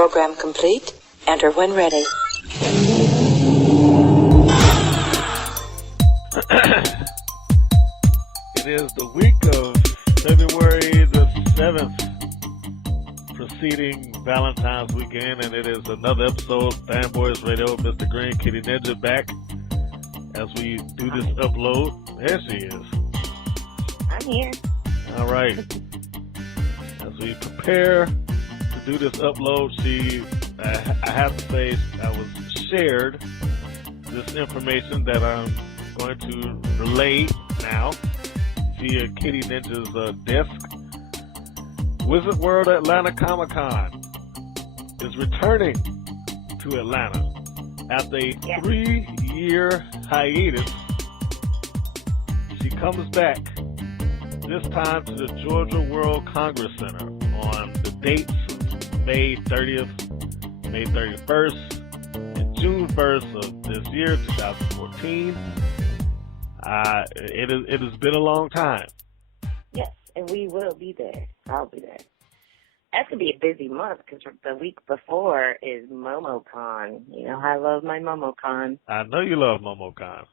Program complete. Enter when ready. It is the week of February the 7th, preceding Valentine's weekend, and it is another episode of Fanboys Radio with Mr. Green Kitty Ninja back as we do this upload. There she is. I'm here. All right. As we prepare to do this upload, I have to say, I was shared this information that I'm going to relay now via Kitty Ninja's desk. Wizard World Atlanta Comic-Con is returning to Atlanta after a 3-year hiatus. She comes back, this time to the Georgia World Congress Center on the dates of May 30th, May 31st, and June 1st of this year, 2014. It has been a long time. Yes, and we will be there. I'll be there. That's going to be a busy month because the week before is MomoCon. You know, I love my MomoCon. I know you love MomoCon.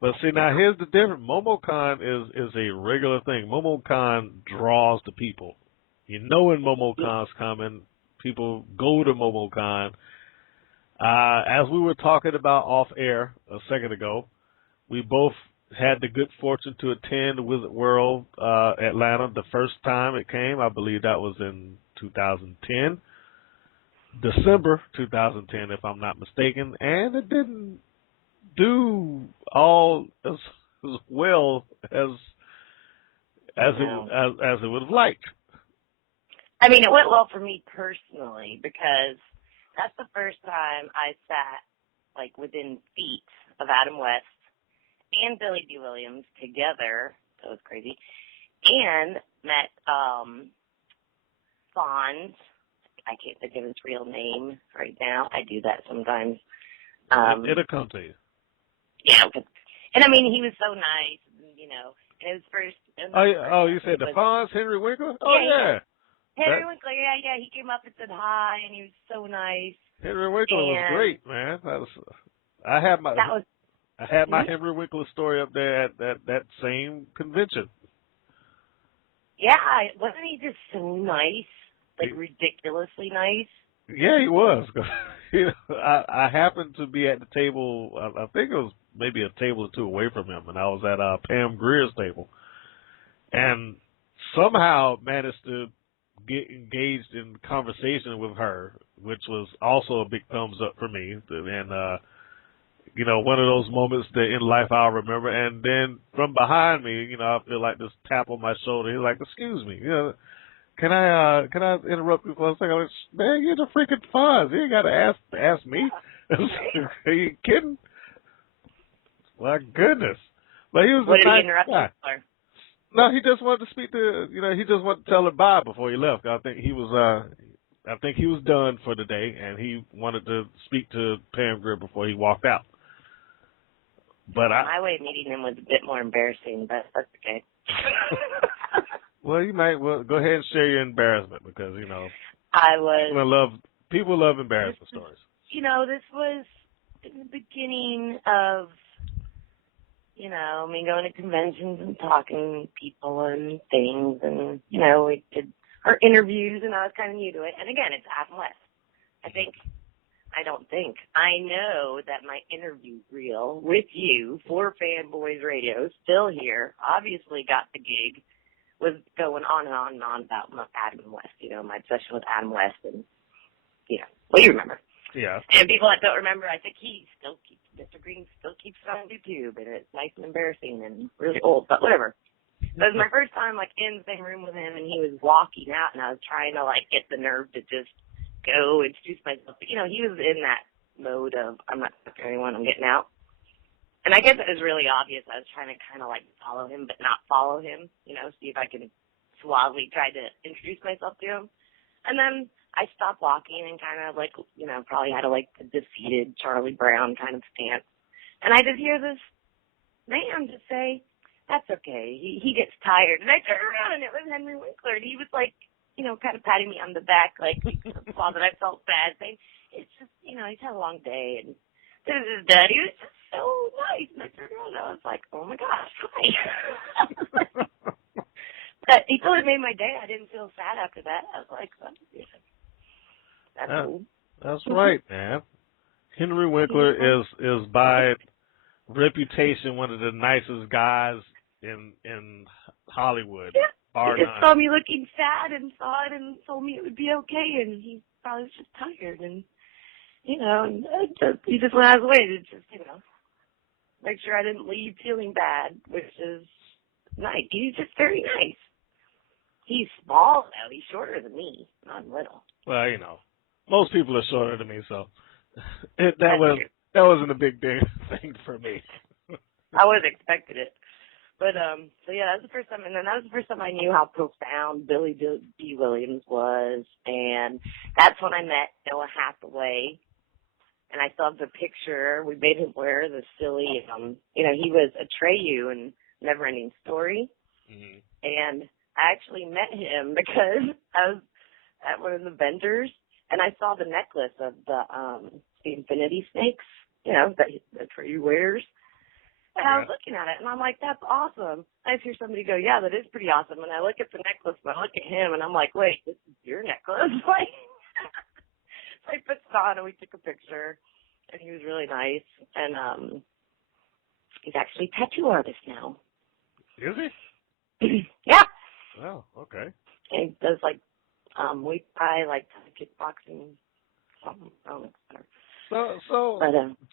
But see, now here's the difference. MomoCon is a regular thing. MomoCon draws the people. You know when MomoCon's coming. People go to MomoCon. As we were talking about off air a second ago, we both had the good fortune to attend Wizard World Atlanta the first time it came. I believe that was in 2010, December 2010, if I'm not mistaken, and it didn't do all as well as it would have liked. I mean, it went well for me personally because that's the first time I sat like within feet of Adam West and Billy D. Williams together. That was crazy. And met Fonz. I can't think of his real name right now. I do that sometimes. It'll come to you. Yeah. And I mean, he was so nice, you know. And his first. You said the Fonz, Henry Winkler? Oh, yeah. Henry Winkler, yeah. He came up and said hi, and he was so nice. Henry Winkler was great, man. I had my Henry Winkler story up there at that same convention. Yeah, wasn't he just so nice? Like, ridiculously nice? Yeah, he was. You know, I happened to be at the table, I think it was maybe a table or two away from him, and I was at Pam Greer's table. And somehow managed to get engaged in conversation with her, which was also a big thumbs up for me. And, you know, one of those moments that in life I'll remember. And then from behind me, you know, I feel like this tap on my shoulder. He's like, "Excuse me, you know, can I interrupt you for a second?" I'm like, "Man, you're the freaking Fonz. You ain't got to ask me." Are you kidding? My goodness. But he was what a did nice he interrupt guy. you for? No, he just wanted to speak to, you know, he just wanted to tell her bye before he left. I think he was done for the day, and he wanted to speak to Pam Grier before he walked out. But my way of meeting him was a bit more embarrassing, but that's okay. Well, you might go ahead and share your embarrassment because, you know, people love embarrassment stories. You know, this was in the beginning of, you know, me going to conventions and talking to people and things, and, you know, we did our interviews, and I was kind of new to it. And again, it's Adam West. I know that my interview reel with you for Fanboys Radio, still here, obviously got the gig, was going on and on and on about Adam West, you know, my obsession with Adam West, and, you know, well, you remember. Yeah. And people that don't remember, I think Mr. Green still keeps it on YouTube, and it's nice and embarrassing and really old, but whatever. It was my first time, like, in the same room with him, and he was walking out, and I was trying to, like, get the nerve to just go introduce myself. But, you know, he was in that mode of, I'm not talking to anyone, I'm getting out. And I guess it was really obvious. I was trying to kind of, like, follow him, but not follow him, you know, see if I can suavely try to introduce myself to him. And then I stopped walking and kind of, like, you know, probably had a, like, a defeated Charlie Brown kind of stance. And I just hear this man just say, "That's okay. He gets tired." And I turned around, and it was Henry Winkler. And he was, like, kind of patting me on the back, like, saw that I felt bad, saying, it's just, he's had a long day, and he was just so nice. And I turned around and I was like, oh my gosh, hi. But he totally made my day. I didn't feel sad after that. I was like, that's cool. That's right, man. Henry Winkler is by reputation one of the nicest guys in Hollywood. Yeah. He just saw me looking sad and saw it and told me it would be okay, and he probably was just tired, and and he just went out of his way to just make sure I didn't leave feeling bad, which is nice. He's just very nice. He's small though. He's shorter than me. Not little. Well, most people are shorter than me, so that wasn't a big thing for me. I would have expected it. But, so yeah, that was the first time, and then that was the first time I knew how profound Billy D. Williams was, and that's when I met Noah Hathaway, and I still have the picture. We made him wear the silly, he was Atreyu in Neverending Story, and I actually met him because I was at one of the vendors, and I saw the necklace of the infinity snakes, that Atreyu wears. And I was looking at it, and I'm like, that's awesome. I just hear somebody go, yeah, that is pretty awesome. And I look at the necklace, and I look at him, and I'm like, wait, this is your necklace? So I put it on, and we took a picture, and he was really nice. And he's actually a tattoo artist now. Is he? Yeah. Oh, okay. And he does, Muay Thai, kickboxing, something. I don't know. So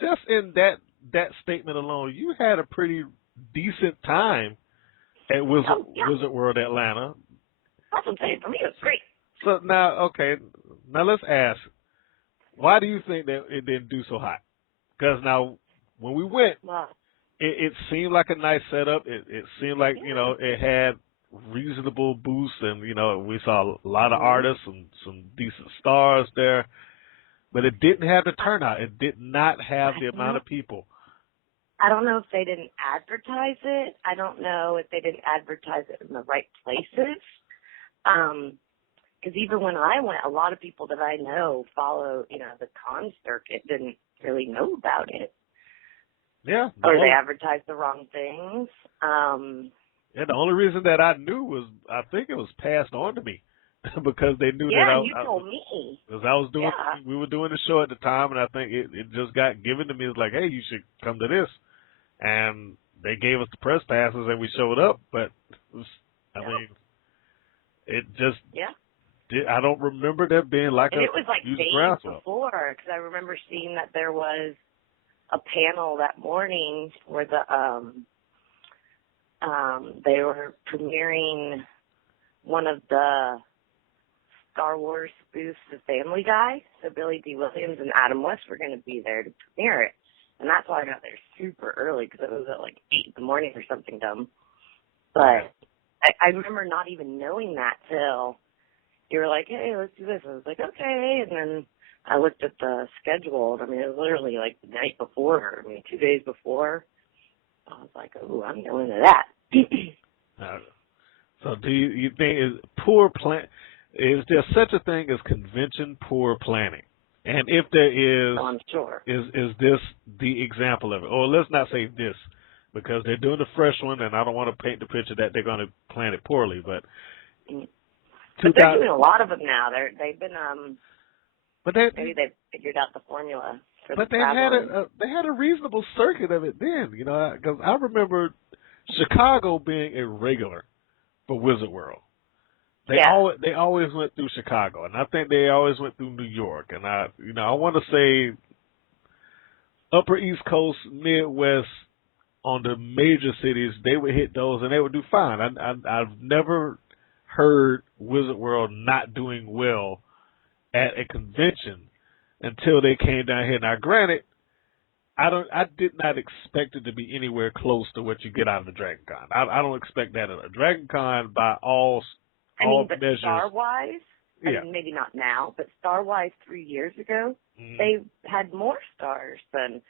just in that statement alone, you had a pretty decent time at Wizard World Atlanta. That's what I'm saying. For me, it was great. So now let's ask, why do you think that it didn't do so hot? Because now, when we went, it seemed like a nice setup. It seemed like, it had reasonable boosts, and, we saw a lot of artists and some decent stars there. But it didn't have the turnout. It did not have the amount of people. I don't know if they didn't advertise it. I don't know if they didn't advertise it in the right places. Because even when I went, a lot of people that I know follow, the con circuit didn't really know about it. Yeah. Or they advertised the wrong things. Yeah, the only reason that I knew was I think it was passed on to me. Because they knew that you told me. Because I was doing, we were doing the show at the time, and I think it just got given to me. It was like, hey, you should come to this, and they gave us the press passes, and we showed up. But I mean, it just I don't remember there being like and it was like days before, because I remember seeing that there was a panel that morning where they were premiering one of the Star Wars spoofs of Family Guy. So Billy D. Williams and Adam West were going to be there to premiere it. And that's why I got there super early, because it was at 8 in the morning or something dumb. But I remember not even knowing that till you were like, hey, let's do this. I was like, okay. And then I looked at the schedule. And, it was literally the night before, 2 days before. I was like, oh, I'm going to that. So do you think is there such a thing as convention poor planning? And if there is, I'm sure. Is this the example of it? Or let's not say this, because they're doing the fresh one, and I don't want to paint the picture that they're going to plan it poorly. But they're doing a lot of them now. They've been maybe they've figured out the formula. But they had a reasonable circuit of it then, because I remember Chicago being a regular for Wizard World. They always went through Chicago, and I think they always went through New York. And I want to say Upper East Coast, Midwest, on the major cities, they would hit those and they would do fine. I've never heard Wizard World not doing well at a convention until they came down here. Now, granted, I did not expect it to be anywhere close to what you get out of the Dragon Con. I don't expect that at a Dragon Con by all measures. Star-wise, maybe not now, but Star-wise 3 years ago, they had more stars than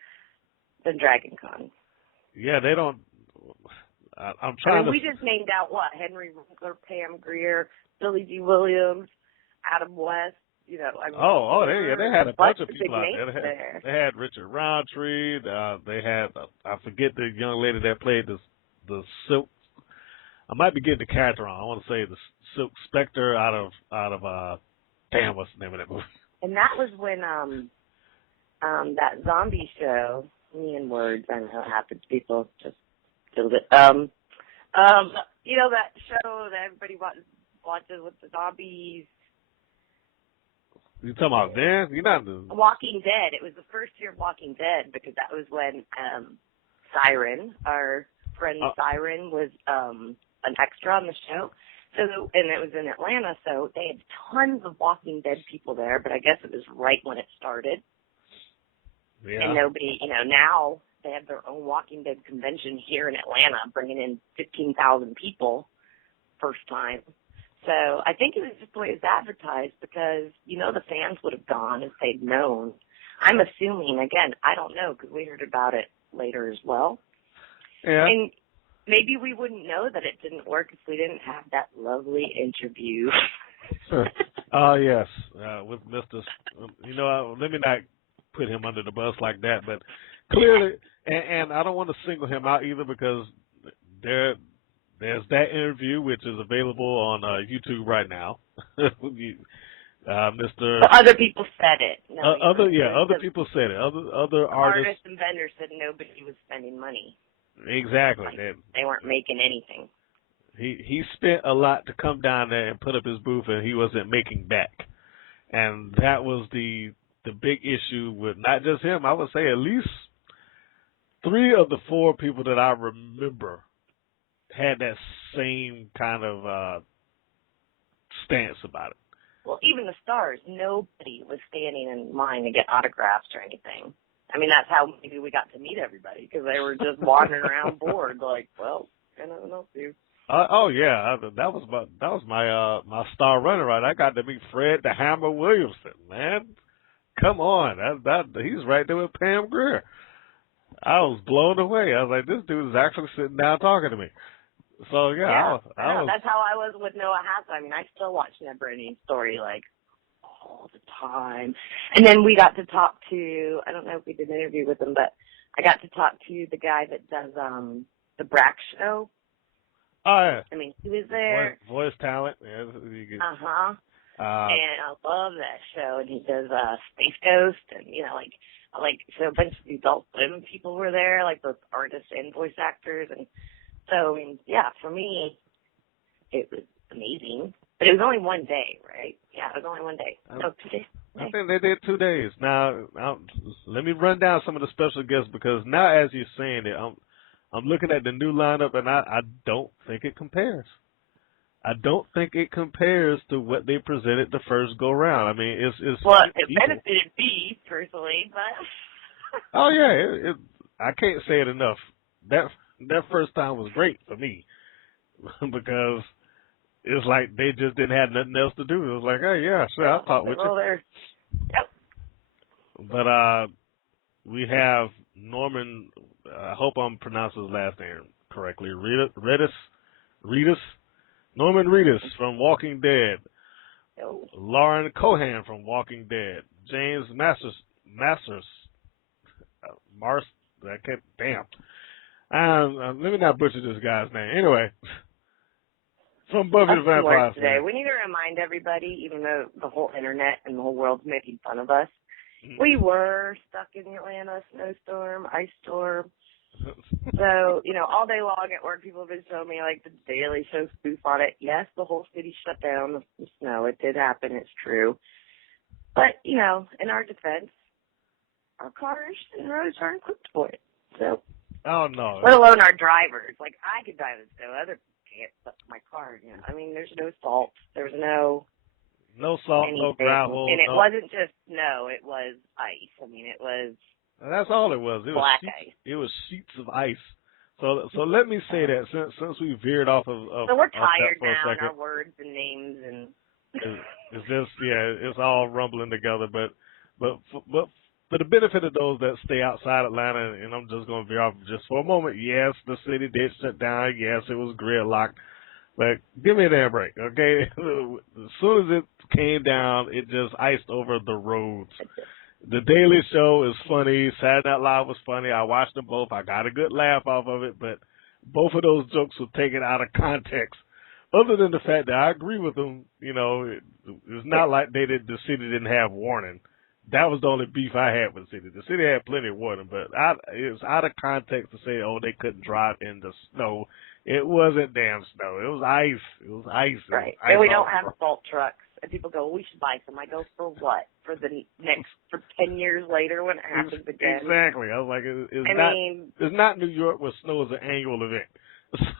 Dragon Con. Yeah, they don't. I'm trying to. We just named out Henry Winkler, Pam Grier, Billy G. Williams, Adam West. You know, I mean, They had a bunch of people out there. there. They had Richard Roundtree. They had I forget the young lady that played the Silk. I might be getting the character wrong. I want to say the Silk Spectre out of damn, what's the name of that movie? And that was when that zombie show, me and words, I know it happens, people just feel it. You know that show that everybody watches with the zombies. You talking about then? You're not the Walking Dead. It was the first year of Walking Dead because that was when Siren, our friend Siren, was an extra on the show. So, and it was in Atlanta, so they had tons of Walking Dead people there, but I guess it was right when it started. Yeah. And nobody, you know, now they have their own Walking Dead convention here in Atlanta, bringing in 15,000 people first time. So I think it was just the way it was advertised because, you know, the fans would have gone if they'd known. I'm assuming, again, I don't know because we heard about it later as well. Yeah. And maybe we wouldn't know that it didn't work if we didn't have that lovely interview. Oh, yes, with Mr. You know, let me not put him under the bus like that, but clearly, and I don't want to single him out either because there's that interview which is available on YouTube right now. Mr. But other people said it. No, other people said it. Other artists and vendors said nobody was spending money. Exactly. Like, they weren't making anything. He spent a lot to come down there and put up his booth, and he wasn't making back. And that was the big issue with not just him. I would say at least 3 of the 4 people that I remember had that same kind of stance about it. Well, even the stars, nobody was standing in line to get autographs or anything. I mean, that's how maybe we got to meet everybody because they were just wandering around bored, like, well, I don't know, dude. Oh yeah, that was my star runner, right? I got to meet Fred the Hammer Williamson, man. Come on, he's right there with Pam Grier. I was blown away. I was like, this dude is actually sitting down talking to me. So yeah, that's how I was with Noah Hassel. I mean, I still watch Never Ending Story like all the time. And then we got to talk to, I don't know if we did an interview with him, but I got to talk to the guy that does the Brack Show. Oh yeah. I mean, he was there. Voice talent. Yeah, and I love that show. And he does Space Ghost, and you know, like so a bunch of adult women people were there, like both artists and voice actors, and so I mean, yeah, for me, it was amazing. But it was only one day, right? Yeah, it was only one day. No, 2 days. I think they did 2 days. Now, let me run down some of the special guests because now, as you're saying it, I'm looking at the new lineup, and I don't think it compares. I don't think it compares to what they presented the first go round. I mean, it's well, it benefited me personally, but oh yeah, I can't say it enough. That first time was great for me because it's like they just didn't have nothing else to do. It was like, hey, yeah, sure, I'll talk with you. Yep. But we have Norman. I hope I'm pronouncing his last name correctly. Norman Reedus from Walking Dead. Lauren Cohan from Walking Dead. James Masters. Let me not butcher this guy's name. Anyway, from Buffy the Vampire Slayer. We need to remind everybody, even though the whole internet and the whole world's making fun of us, we were stuck in the Atlanta snowstorm, ice storm. So, you know, all day long at work, people have been showing me, like, the Daily Show spoof on it. Yes, the whole city shut down with the snow. It did happen. It's true. But, you know, in our defense, our cars and roads aren't equipped for it. So, oh, no. Let alone our drivers. Like, I could drive it, so other can't stuff my car. You know? I mean, there's no salt. There's no salt, anything. no gravel. And it wasn't just snow. It was ice. I mean, it was... That's all it was. It black was ice. It was sheets of ice. So let me say that since we veered off of so we're tired for now, a second, and our words and names and it's just it's all rumbling together. But for the benefit of those that stay outside Atlanta, and I'm just going to veer off just for a moment. Yes, the city did shut down. Yes, it was gridlocked. But give me a damn break, okay? As soon as it came down, it just iced over the roads. The Daily Show is funny. Saturday Night Live was funny. I watched them both. I got a good laugh off of it, but both of those jokes were taken out of context. Other than the fact that I agree with them, it's not like the city didn't have warning. That was the only beef I had with the city. The city had plenty of warning, but it was out of context to say, oh, they couldn't drive in the snow. It wasn't damn snow. It was ice. It was ice. Right. And we don't have salt trucks. And people go, we should buy some. I go, for what? For 10 years later when it happens again? Exactly. I was like, it's not New York where snow is an annual event.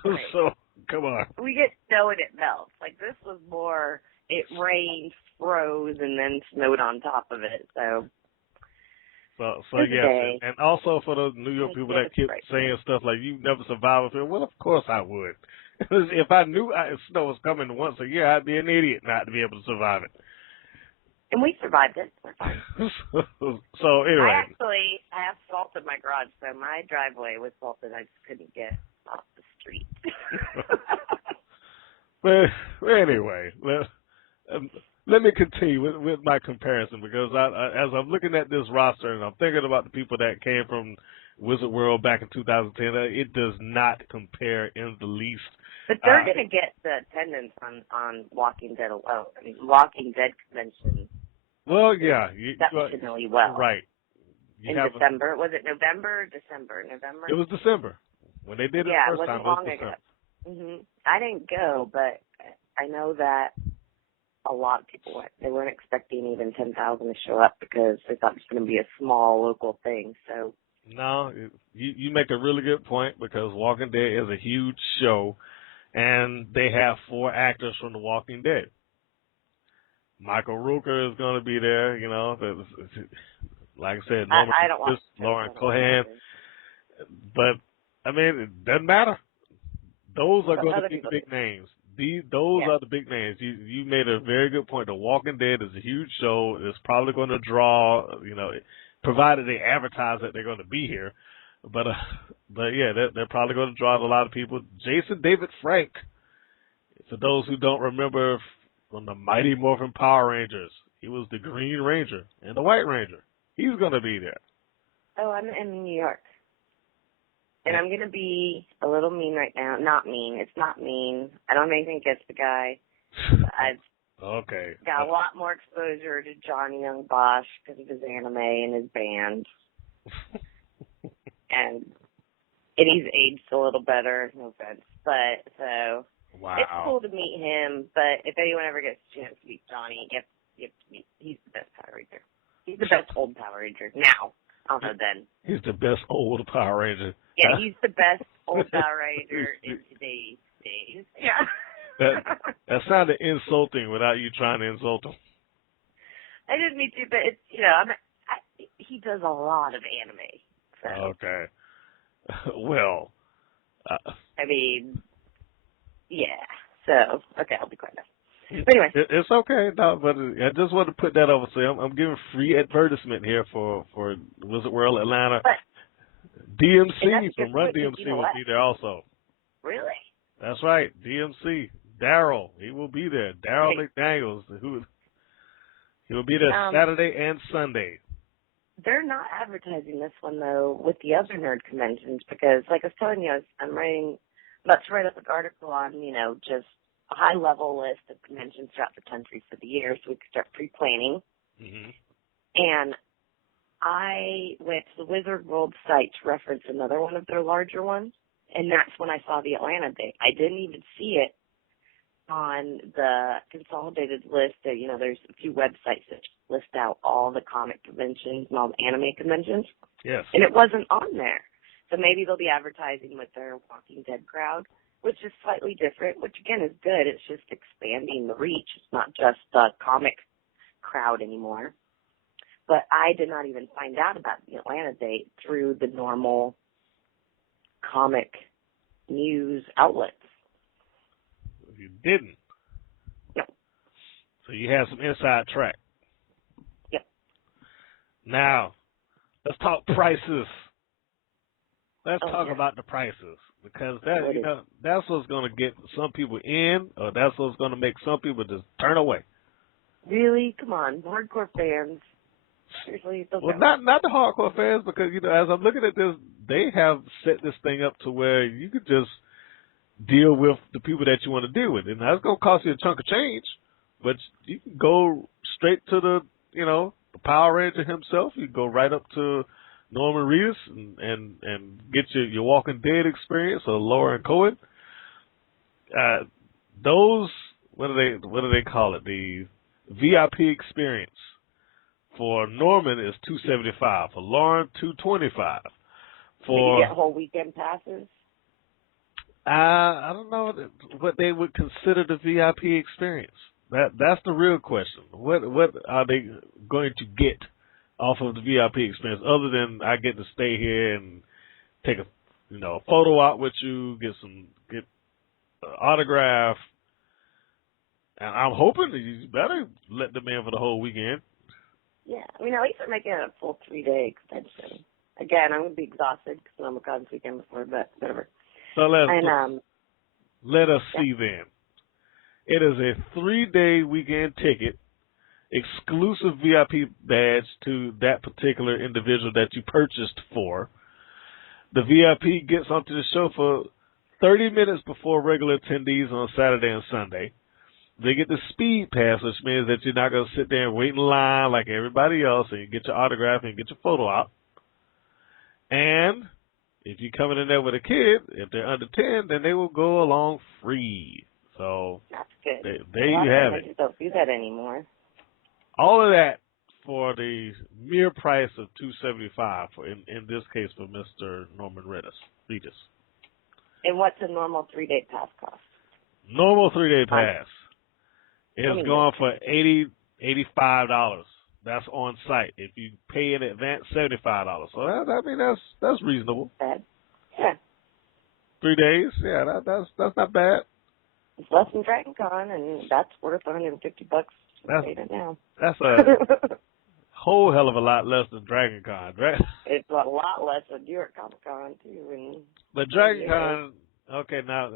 Right. So, come on. We get snow and it melts. Like, this was more, it rained, froze, and then snowed on top of it. So yes. And also for those New York people that keep saying stuff like, you never survive it. Well, of course I would. If I knew snow was coming once a year, I'd be an idiot not to be able to survive it. And we survived it. We're fine. So anyway. I have salt in my garage, so my driveway was salted. I just couldn't get off the street. But anyway, let me continue with my comparison, because as I'm looking at this roster and I'm thinking about the people that came from Wizard World back in 2010, it does not compare in the least. But they're going to get the attendance on Walking Dead alone. I mean, Walking Dead convention. Well, yeah. Exceptionally well. Right. In December. Was it November or December? November? It was December. When they did it the first time, it was December. Mm-hmm. I didn't go, but I know that a lot of people went. They weren't expecting even 10,000 to show up because they thought it was going to be a small local thing. So. No, you make a really good point, because Walking Dead is a huge show, and they have 4 actors from The Walking Dead. Michael Rooker is going to be there, like I said, Lauren Cohan. But, I mean, it doesn't matter. Those are going to be the big names. Those are the big names. You made a very good point. The Walking Dead is a huge show. It's probably going to draw, provided they advertise that they're going to be here. But yeah, they're probably going to draw a lot of people. Jason David Frank, for those who don't remember, from the Mighty Morphin Power Rangers, he was the Green Ranger and the White Ranger. He's going to be there. Oh, I'm in New York. And I'm going to be a little mean right now. Not mean. It's not mean. I don't have anything against the guy. I've got a lot more exposure to Johnny Young Bosch because of his anime and his band. and he's aged a little better, no offense. But, so, it's cool to meet him. But if anyone ever gets a chance to meet Johnny, you have to meet. He's the best Power Ranger. He's the best old Power Ranger now. I don't know then. He's the best old Power Ranger. Yeah, he's the best old Power Ranger in today's days. Yeah. That sounded insulting without you trying to insult him. I didn't mean to, but it's, he does a lot of anime. So. Okay. Well. I mean, yeah. So, okay, I'll be quiet now. But anyway. It's okay, no, but I just wanted to put that over. So I'm giving free advertisement here for Wizard World Atlanta. But, DMC from Run DMC will be there also. Really? That's right, DMC. Daryl, he will be there. Daryl McDaniels, he will be there Saturday and Sunday. They're not advertising this one, though, with the other nerd conventions because, like I was telling you, I'm about to write up an article on, just a high-level list of conventions throughout the country for the year so we could start pre-planning. Mm-hmm. And I went to the Wizard World site to reference another one of their larger ones, and that's when I saw the Atlanta date. I didn't even see it on the consolidated list. There's a few websites that list out all the comic conventions and all the anime conventions. Yes. And it wasn't on there. So maybe they'll be advertising with their Walking Dead crowd, which is slightly different, which again is good. It's just expanding the reach. It's not just the comic crowd anymore. But I did not even find out about the Atlanta date through the normal comic news outlets. You didn't? No. So you had some inside track. Yep. Now, let's talk prices. let's Oh, talk yeah. about the prices, because that What is that's what's going to get some people in, or that's what's going to make some people just turn away. really? Come on, hardcore fans. Seriously, don't Well, go. not the hardcore fans, because as I'm looking at this, they have set this thing up to where you could just deal with the people that you want to deal with, and that's going to cost you a chunk of change, but you can go straight to the Power Ranger himself. You can go right up to Norman Reedus and get your Walking Dead experience, or Lauren Cohen. Those, what do they call it? The VIP experience for Norman is $275. For Lauren, $225. So you For get whole weekend passes? I don't know what they would consider the VIP experience. That's the real question. What are they going to get off of the VIP experience, other than I get to stay here and take a photo out with you, get an autograph, and I'm hoping that you better let them in for the whole weekend. Yeah. I mean, at least they're making it a full 3-day extension. Again, I'm going to be exhausted because I'm gone this weekend before, but whatever. So let us see then. It is a 3-day weekend ticket, exclusive VIP badge to that particular individual that you purchased for. The VIP gets onto the show for 30 minutes before regular attendees on Saturday and Sunday. They get the speed pass, which means that you're not going to sit there and wait in line like everybody else, and you get your autograph and get your photo out. And if you're coming in there with a kid, if they're under 10, then they will go along free. So that's good. There you have it. They just don't do that anymore. All of that for the mere price of $275 in this case for Mr. Norman Reedus. And what's a normal 3-day pass cost? Normal 3-day pass is going for $85. That's on site. If you pay in advance, $75. So that's reasonable. Bad. Yeah. 3 days, yeah, that's not bad. It's less than Dragon Con, and that's worth $150. Now. That's a whole hell of a lot less than Dragon Con, right? It's a lot less than New York Comic Con too. But Dragon Con, okay, now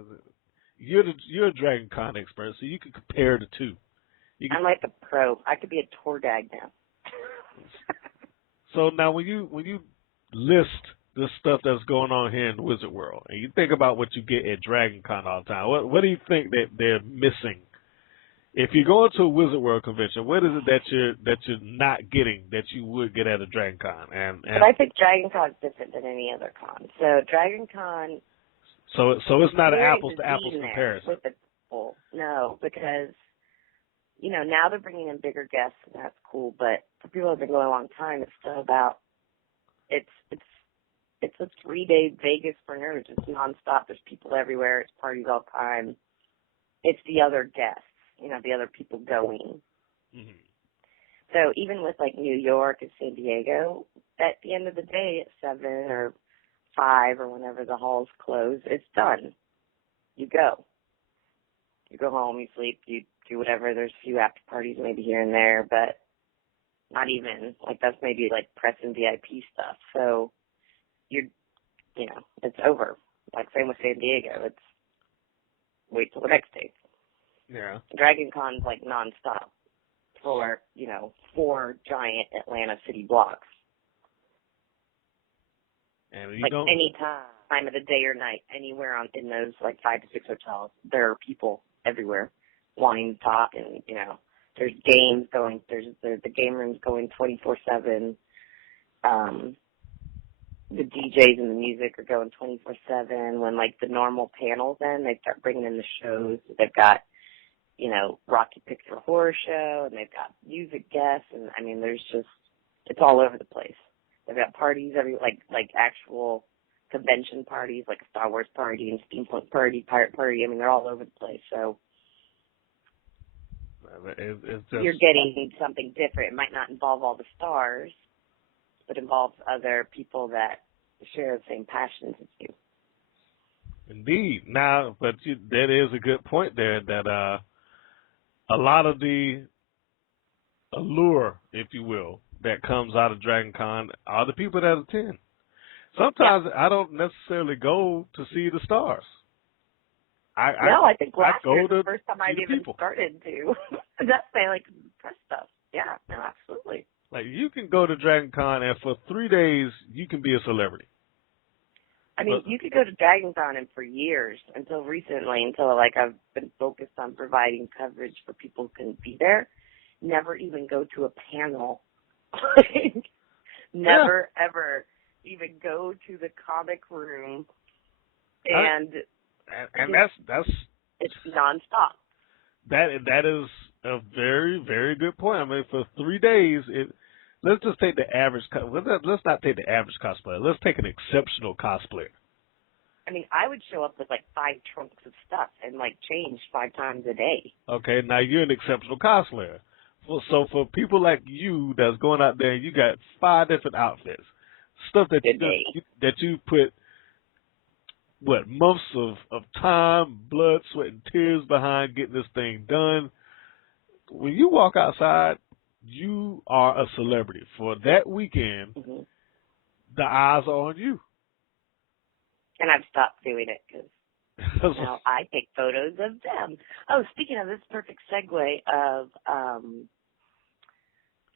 you're a Dragon Con expert, so you can compare the two. I'm like a pro. I could be a tour guide now. So now, when you list the stuff that's going on here in the Wizard World, and you think about what you get at Dragon Con all the time, what do you think that they're missing? If you go to a Wizard World convention, what is it that you're not getting that you would get at a Dragon Con? But I think Dragon Con is different than any other con. So Dragon Con. So it's not an apples to apples comparison. With the people. No, because now they're bringing in bigger guests, and that's cool. But for people who have been going a long time, it's still about it's a 3-day Vegas for nerds. It's nonstop. There's people everywhere. It's parties all the time. It's the other guests, the other people going. Mm-hmm. So even with like New York and San Diego, at the end of the day, at 7 or 5 or whenever the halls close, it's done. You go. You go home, you sleep, you do whatever. There's a few after parties maybe here and there, but not even. Like, that's maybe like press and VIP stuff. So it's over. Like, same with San Diego. It's wait till the next day. Yeah. Dragon Con's like nonstop for, 4 giant Atlanta city blocks. And you like don't... any time of the day or night, anywhere in those like 5 to 6 hotels, there are people everywhere wanting to talk, and there's games going. There's the game rooms going 24/7. The DJs and the music are going 24/7. When like the normal panels end, they start bringing in the shows. They've got Rocky Picture Horror Show, and they've got music guests, and I mean it's all over the place. They've got parties like actual convention parties, like a Star Wars party and steampunk party, pirate party. I mean, they're all over the place. So it's just... you're getting something different. It might not involve all the stars, but involves other people that share the same passions as you. Indeed. Now, but that is a good point there, that a lot of the allure, if you will, that comes out of Dragon Con are the people that attend. Sometimes I don't necessarily go to see the stars. I think last year go the to first time I've see the even people. started to. That's say like press stuff. Yeah, no, absolutely. Like you can go to Dragon Con and for 3 days you can be a celebrity. I mean, you could go to Dragon Con and for years until recently, until like I've been focused on providing coverage for people who couldn't be there. Never even go to a panel. Never ever even go to the comic room, and that's it's nonstop. That is a very, very good point. I mean, for 3 days, let's just take the average. Let's not take the average cosplayer. Let's take an exceptional cosplayer. I mean, I would show up with like 5 trunks of stuff and like change 5 times a day. Okay, now you're an exceptional cosplayer. So for people like you that's going out there, you got 5 different outfits, stuff that you put months of time, blood, sweat, and tears behind getting this thing done. When you walk outside, you are a celebrity. For that weekend, the eyes are on you. And I've stopped doing it because now I take photos of them. Oh, speaking of this, perfect segue of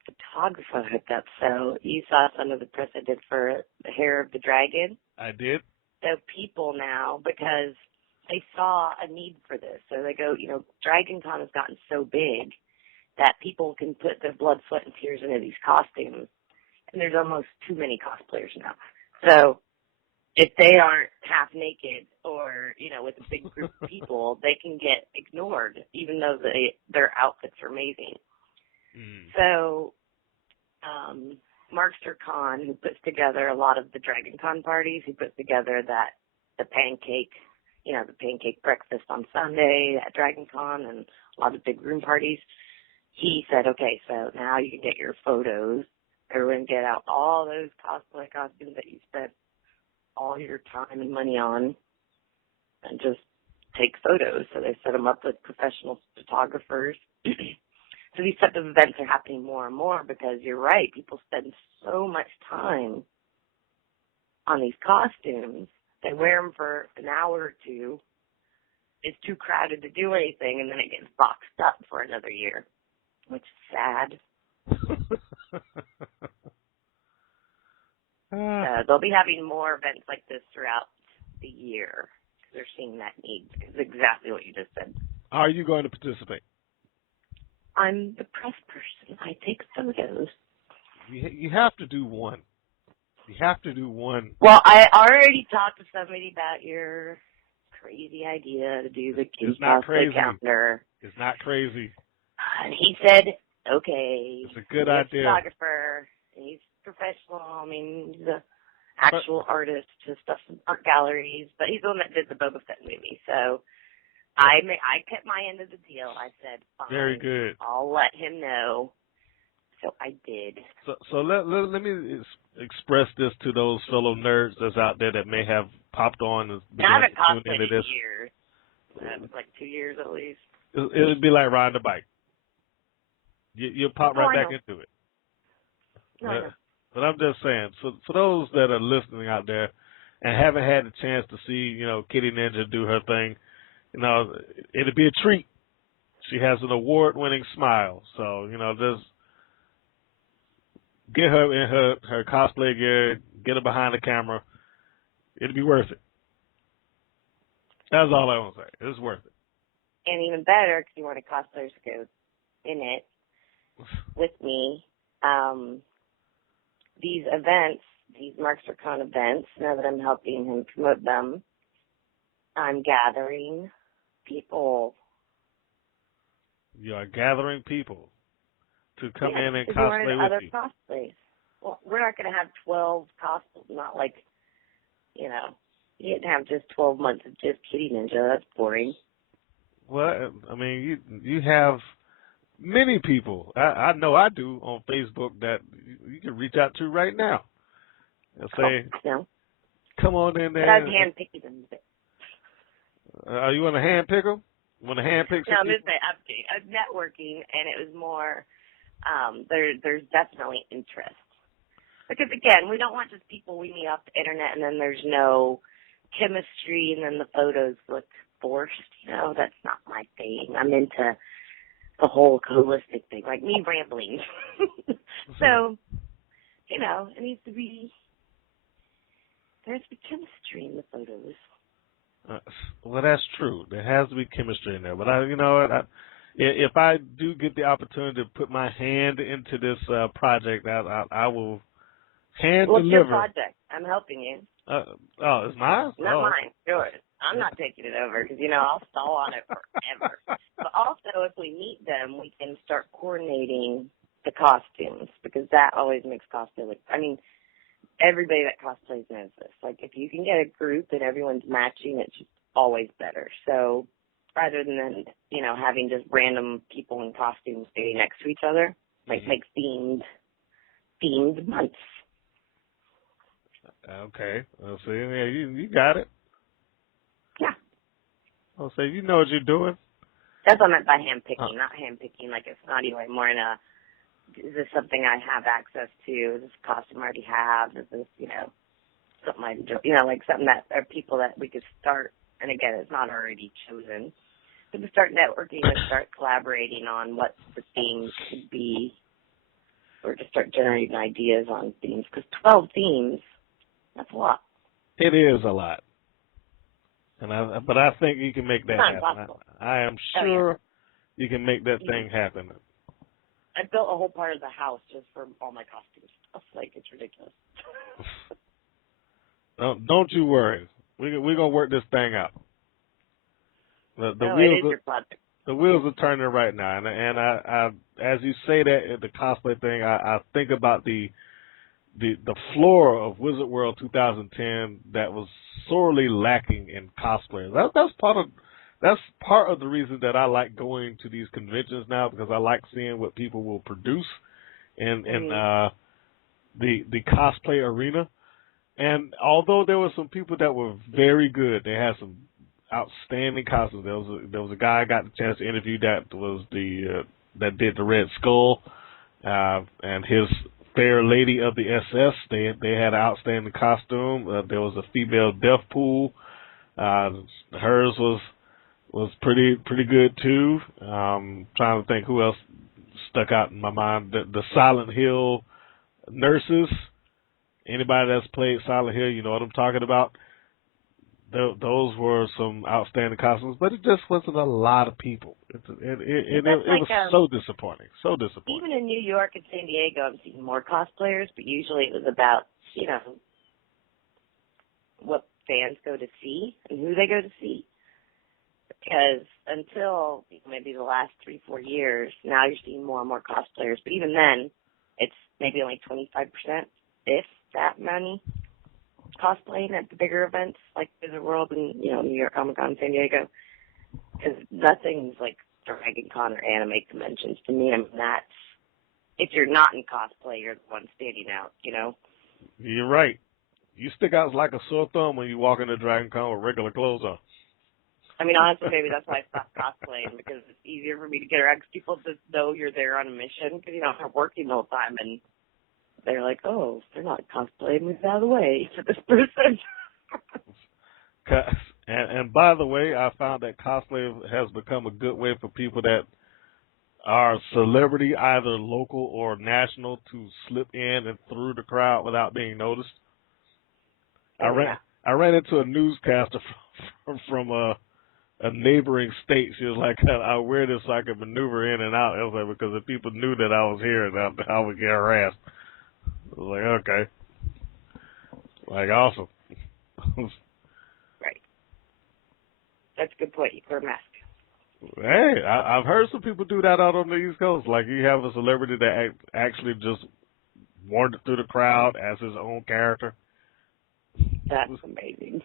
photographer hookup. So you saw some of the press I did for the Hair of the Dragon. I did. So people now, because they saw a need for this, so they go, Dragon Con has gotten so big that people can put their blood, sweat, and tears into these costumes, and there's almost too many cosplayers now. So if they aren't half naked or, with a big group of people, they can get ignored, even though their outfits are amazing. So Markster Con, who puts together a lot of the Dragon Con parties, who puts together the pancake breakfast on Sunday at Dragon Con and a lot of big room parties, he said, okay, so now you can get your photos. Everyone get out all those cosplay costumes that you spent all your time and money on and just take photos. So they set them up with professional photographers. So these types of events are happening more and more because you're right, people spend so much time on these costumes. They wear them for an hour or two. It's too crowded to do anything, and then it gets boxed up for another year, which is sad. They'll be having more events like this throughout the year because they're seeing that need. It's exactly what you just said. Are you going to participate? I'm the press person. I take photos. You have to do one. You have to do one. Well, I already talked to somebody about your crazy idea to do the kids' cosplay calendar. It's not crazy. And he said, okay. It's a good idea. He's a photographer. He's professional. I mean, he's an actual artist to stuff in art galleries. But he's the one that did the Boba Fett movie. So I kept my end of the deal. I said, fine. Very good. I'll let him know. So I did. So let me express this to those fellow nerds that's out there that may have popped on and I haven't cosplayed in years. Like 2 years at least. It'll be like riding a bike. You'll pop right back into it. But I'm just saying, for those that are listening out there and haven't had the chance to see, Kitty Ninja do her thing, it'll be a treat. She has an award-winning smile, so just get her in her cosplay gear, get her behind the camera. It'll be worth it. That's all I want to say. It's worth it. And even better, because you want a cosplayer to go in it with me. These events, these MarksterCon events, now that I'm helping him promote them, I'm gathering people. You are gathering people to come in and cosplay with other you. Cosplays. Well, we're not going to have 12 cosplays, not like, you didn't have just 12 months of just Kitty Ninja. That's boring. Well, I mean, you have many people. I know I do on Facebook that you can reach out to right now and say, come on in there. But I've handpicked them. You want to handpick them? You want to handpick some people? I'm networking, and it was more, there's definitely interest. Because, again, we don't want just people we meet off the internet and then there's no chemistry and then the photos look forced. You know, that's not my thing. I'm into the whole holistic thing, like me rambling. So, you know, it needs to be, there has to be chemistry in the photos. Well, that's true. There has to be chemistry in there. But you know what? If I do get the opportunity to put my hand into this project, I will hand What's deliver. your project? I'm helping you. Oh, it's mine? Not mine. Yours. I'm not taking it over because, you know, I'll stall on it forever. But also, if we meet them, we can start coordinating the costumes because that always makes cosplay look, I mean, everybody that cosplays knows this. Like, if you can get a group and everyone's matching, it's just always better. So rather than, you know, having just random people in costumes standing next to each other, like, make themed months. Okay. I'll see. Yeah, you got it. Yeah. I'll say, you know what you're doing. That's what I meant by handpicking, not handpicking like it's not even more in a, is this something I have access to? Is this a costume I already have? Is this, you know, something I enjoy, you know, like something that are people that we could start, and again, it's not already chosen, but to start networking and start collaborating on what the themes could be, or to start generating ideas on themes, because 12 themes, that's a lot. It is a lot. But I think you can make that happen. Impossible. I am sure you can make that thing happen. I built a whole part of the house just for all my costume stuff. Like, it's ridiculous. Don't you worry. We're gonna work this thing out. The it is your project. The wheels are turning right now, and I as you say that the cosplay thing, I think about the floor of Wizard World 2010 that was sorely lacking in cosplayers. That's part of the reason that I like going to these conventions now, because I like seeing what people will produce in the cosplay arena. And although there were some people that were very good, they had some outstanding costumes. There was a guy I got the chance to interview that was that did the Red Skull, and his Fair Lady of the SS. They had an outstanding costume. There was a female Deathpool. Hers was pretty good too. Trying to think who else stuck out in my mind. The Silent Hill nurses. Anybody that's played Silent Hill, you know what I'm talking about. Those were some outstanding costumes, but it just wasn't a lot of people. It was so disappointing. So disappointing. Even in New York and San Diego, I'm seeing more cosplayers, but usually it was about, you know, what fans go to see and who they go to see. Because until maybe the last 3-4 years, now you're seeing more and more cosplayers. But even then, it's maybe only 25%, if that many, cosplaying at the bigger events like Wizard World and, you know, New York Comic Con, San Diego. Because nothing's like Dragon Con or anime conventions to me. I mean, that's, if you're not in cosplay, you're the one standing out, you know? You're right. You stick out like a sore thumb when you walk into Dragon Con with regular clothes on. I mean, honestly, maybe that's why I stopped cosplaying, because it's easier for me to get around, because people just know you're there on a mission, because, you know, they're working the whole time, and they're like, oh, they're not cosplaying, move out of the way for this person. And by the way, I found that cosplay has become a good way for people that are celebrity, either local or national, to slip in and through the crowd without being noticed. I ran into a newscaster from a neighboring state. She was like, I wear this so I can maneuver in and out. I was like, because if people knew that I was here, I would get harassed. I was like, okay. Like, awesome. Right. That's a good point. You wear a mask. Hey, I've heard some people do that out on the East Coast. Like, you have a celebrity that actually just wandered through the crowd as his own character. That's amazing.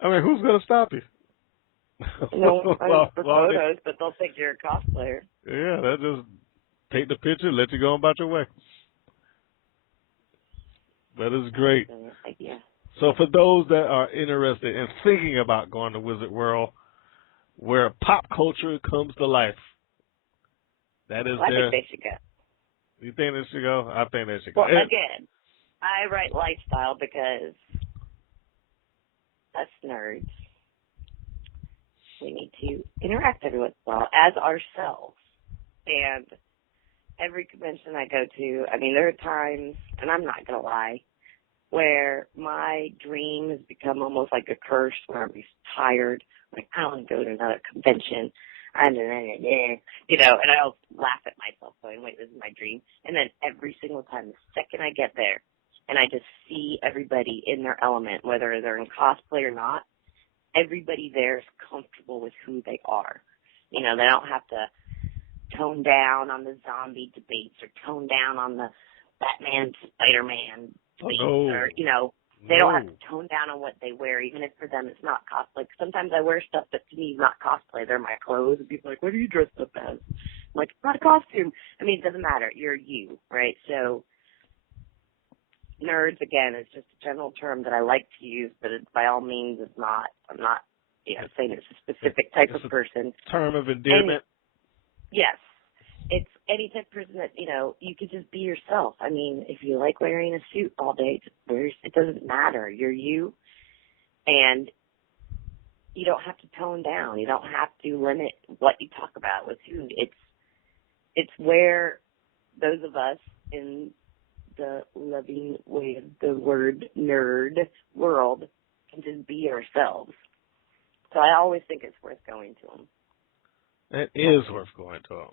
I mean, who's going to stop you? No, for photos, but they'll think you're a cosplayer. Yeah, they'll just take the picture, let you go about your way. That is great. Yeah. So for those that are interested in thinking about going to Wizard World, where pop culture comes to life, that is I think they should go. You think they should go? I think they should go. Well, again, I write lifestyle because us nerds, we need to interact every once in a while as ourselves. And every convention I go to, I mean, there are times, and I'm not going to lie, where my dream has become almost like a curse where I'm tired. Like, I don't want to go to another convention. You know, and I'll laugh at myself going, wait, this is my dream. And then every single time, the second I get there, and I just see everybody in their element, whether they're in cosplay or not, everybody there is comfortable with who they are. You know, they don't have to tone down on the zombie debates or tone down on the Batman, Spider-Man debates or, you know, they don't have to tone down on what they wear, even if for them it's not cosplay. Sometimes I wear stuff that to me is not cosplay. They're my clothes, and people are like, what are you dressed up as? I'm like, it's not a costume. I mean, it doesn't matter. You're you, right? So nerds, again, is just a general term that I like to use, but it, by all means, it's not. I'm not, you know, saying it's a specific type of person. Term of endearment. Yes. It's any type of person that, you know, you could just be yourself. I mean, if you like wearing a suit all day, just wear, it doesn't matter. You're you, and you don't have to tone down. You don't have to limit what you talk about with who. It's where those of us in the loving way of the word nerd world can just be ourselves. So I always think it's worth going to them. It is worth going to them.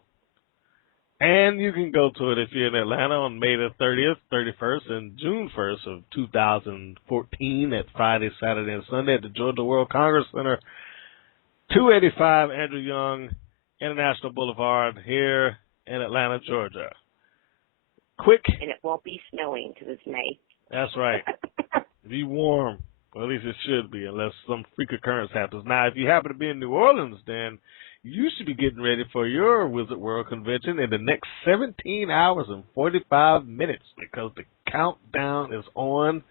And you can go to it if you're in Atlanta on May the 30th, 31st, and June 1st of 2014 at Friday, Saturday, and Sunday at the Georgia World Congress Center, 285 Andrew Young International Boulevard here in Atlanta, Georgia. Quick. And it won't be snowing because it's May. That's right. Be warm. Well, at least it should be, unless some freak occurrence happens. Now, if you happen to be in New Orleans, then you should be getting ready for your Wizard World convention in the next 17 hours and 45 minutes because the countdown is on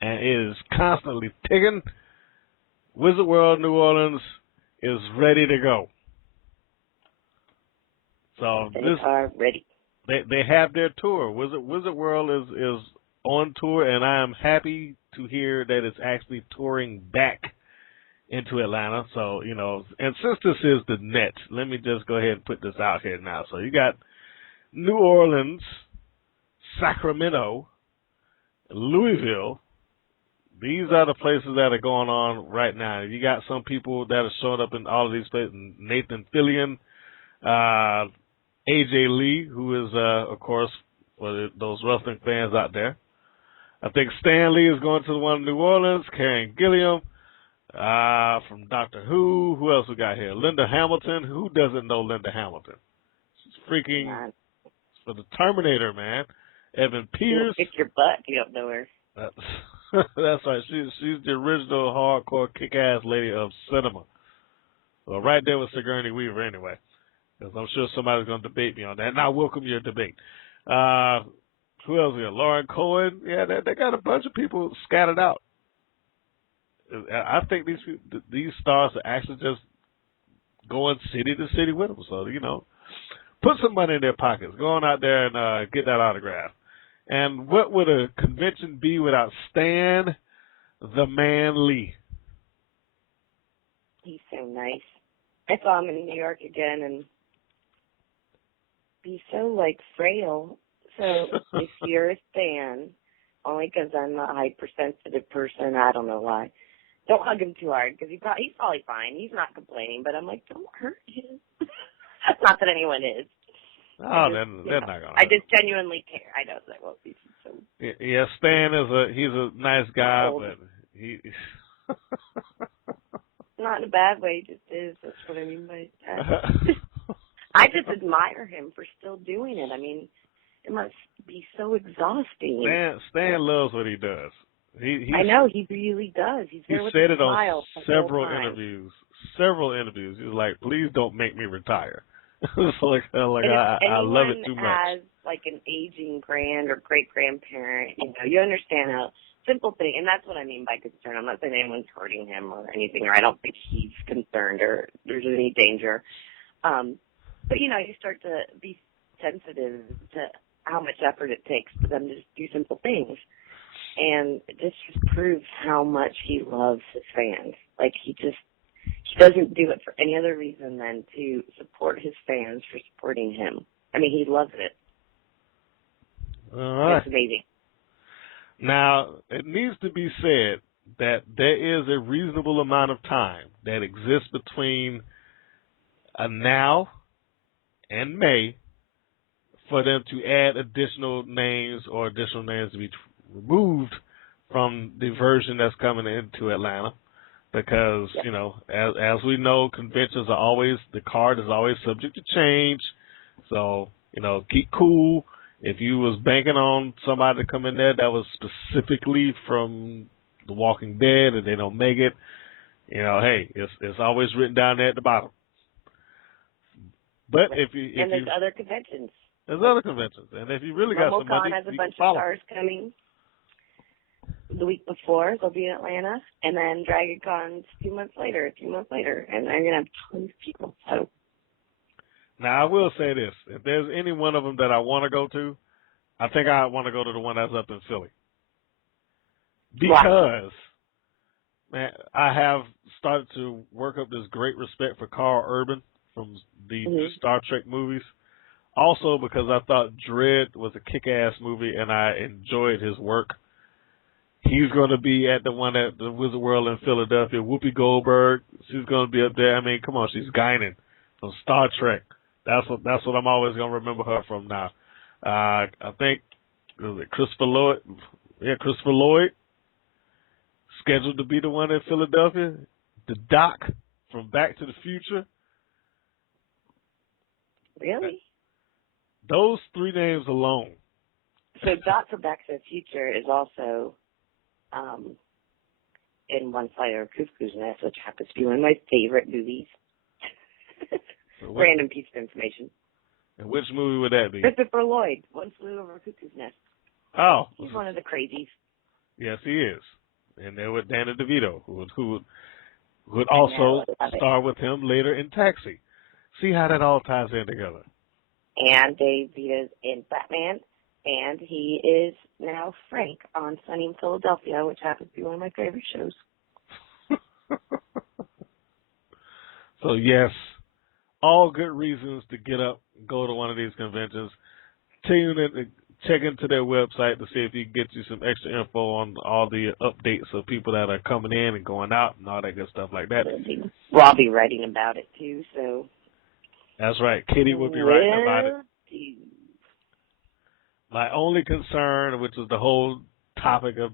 and it is constantly ticking. Wizard World New Orleans is ready to go. So they are ready. They have their tour. Wizard World is on tour, and I am happy to hear that it's actually touring back into Atlanta. So, you know, and since this is the net, let me just go ahead and put this out here now. So you got New Orleans, Sacramento, Louisville. These are the places that are going on right now. You got some people that are showing up in all of these places. Nathan Fillion, AJ Lee, who is, of course, for those wrestling fans out there. I think Stan Lee is going to the one in New Orleans. Karen Gilliam from Doctor Who. Who else we got here? Linda Hamilton. Who doesn't know Linda Hamilton? She's freaking for the Terminator, man. Evan Pierce. Kick your butt. You don't know her. That's right. She's the original hardcore kick-ass lady of cinema. Well, right there with Sigourney Weaver, anyway. Because I'm sure somebody's going to debate me on that. And I welcome your debate. Who else here? Lauren Cohen. Yeah, they got a bunch of people scattered out. I think these stars are actually just going city to city with them. So, you know, put some money in their pockets. Go on out there and get that autograph. And what would a convention be without Stan the Man Lee? He's so nice. I saw him in New York again, and he's so, like, frail. So if you're a Stan, only because I'm a hypersensitive person, I don't know why, don't hug him too hard, because he's probably fine. He's not complaining, but I'm like, don't hurt him. Not that anyone is. Oh, they're not gonna. I just genuinely care. I know that won't be so. Yeah, Stan he's a nice guy, but he. Not in a bad way, he just is. That's what I mean by that. I just admire him for still doing it. I mean, it must be so exhausting. Stan loves what he does. I know he really does. He's there with a smile. He said it on several interviews. Several interviews. He's like, "Please don't make me retire." It's like I love it too much. As like an aging grand or great grandparent, you know, you understand how simple thing, and that's what I mean by concern. I'm not saying anyone's hurting him or anything, or I don't think he's concerned or there's any danger. But you know, you start to be sensitive to how much effort it takes for them to just do simple things. And this just proves how much he loves his fans. Like, he doesn't do it for any other reason than to support his fans for supporting him. I mean, he loves it. All right. It's amazing. Now, it needs to be said that there is a reasonable amount of time that exists between now and May for them to add additional names or additional names to be removed from the version that's coming into Atlanta. Because, you know, as we know, conventions are always, the card is always subject to change. So, you know, keep cool. If you was banking on somebody to come in there that was specifically from The Walking Dead and they don't make it, you know, hey, it's always written down there at the bottom. But if there's other conventions. There's other conventions. And if you really got some money, has a bunch of stars coming. The week before, they'll be in Atlanta, and then Dragon Con's 2 months later, 3 months later, and I'm going to have tons of people. So. Now, I will say this. If there's any one of them that I want to go to, I think I want to go to the one that's up in Philly. Because, man, I have started to work up this great respect for Carl Urban from the Star Trek movies. Also because I thought Dredd was a kick-ass movie, and I enjoyed his work. He's going to be at the one at the Wizard World in Philadelphia. Whoopi Goldberg, she's going to be up there. I mean, come on, she's Guinan from Star Trek. That's what I'm always going to remember her from now. I think Christopher Lloyd. Yeah, Christopher Lloyd, scheduled to be the one in Philadelphia. The Doc from Back to the Future. Really? Those three names alone. So Doc from Back to the Future is also in One Flight of Cuckoo's Nest, which happens to be one of my favorite movies. Random piece of information. And which movie would that be? Christopher Lloyd, One Flew Over Cuckoo's Nest. Oh. He's one of the crazies. Yes, he is. And there with Danny DeVito, who would also star with him later in Taxi. See how that all ties in together. And Dave Vita's in Batman. And he is now Frank on Sunny in Philadelphia, which happens to be one of my favorite shows. So, yes, all good reasons to get up and go to one of these conventions. Tune in, check into their website to see if you can get you some extra info on all the updates of people that are coming in and going out and all that good stuff like that. Well, I'll be writing about it, too, so. That's right. Kitty will be writing about it. My only concern, which is the whole topic of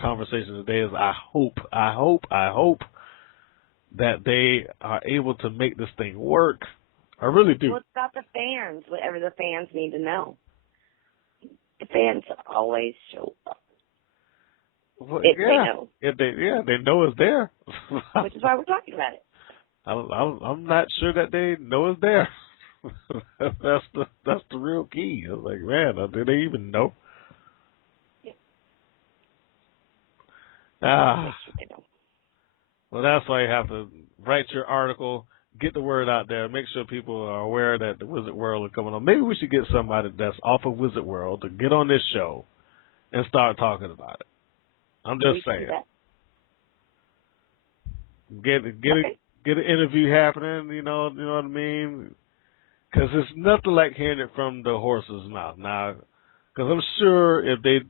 conversation today, is I hope that they are able to make this thing work. I really do. Well, it's about the fans, whatever the fans need to know. The fans always show up. Well, if they know. They know it's there. Which is why we're talking about it. I'm not sure that they know it's there. That's the real key. I was like, man, do they even know? Yeah. Well, that's why you have to write your article, get the word out there, make sure people are aware that the Wizard World is coming on. Maybe we should get somebody that's off of Wizard World to get on this show and start talking about it. I'm just saying. Get an interview happening, you know what I mean? Because it's nothing like hearing it from the horse's mouth. Now, because I'm sure if they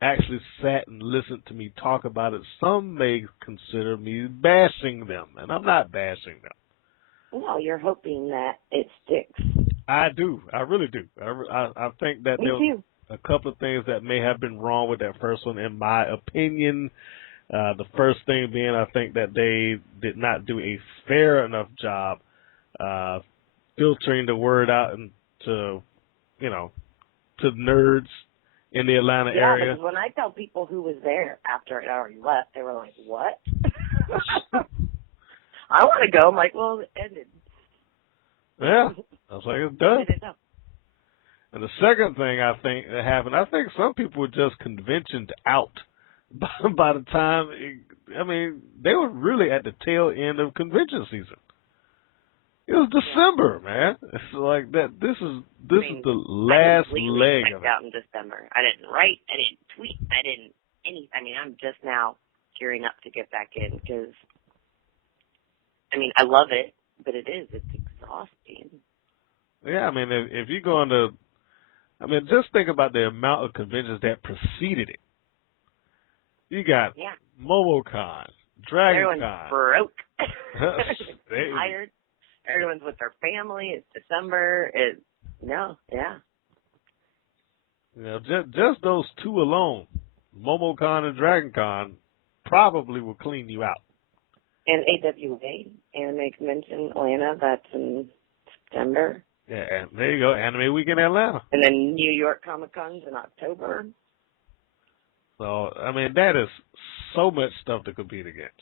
actually sat and listened to me talk about it, some may consider me bashing them, and I'm not bashing them. No, you're hoping that it sticks. I do. I really do. I think that there was a couple of things that may have been wrong with that first one, in my opinion. The first thing being, I think that they did not do a fair enough job filtering the word out to nerds in the Atlanta area. Yeah, because when I tell people who was there after it already left, they were like, what? I want to go. I'm like, well, it ended. Yeah. I was like, it's done. And the second thing I think that happened, I think some people were just conventioned out by the time, they were really at the tail end of convention season. It was December, man. It's like that. This is the last leg of it. Out in December. I didn't write. I didn't tweet. I didn't any. I mean, I'm just now gearing up to get back in because, I mean, I love it, but it's exhausting. Yeah, I mean, if you're going to, I mean, just think about the amount of conventions that preceded it. You got MomoCon, DragonCon. Everyone's broke. Tired. Everyone's with their family. It's December. You know, just those two alone, MomoCon and DragonCon, probably will clean you out. And AWA, Anime Convention Atlanta, that's in September. Yeah, and there you go, Anime Week in Atlanta. And then New York Comic Con's in October. So, I mean, that is so much stuff to compete against.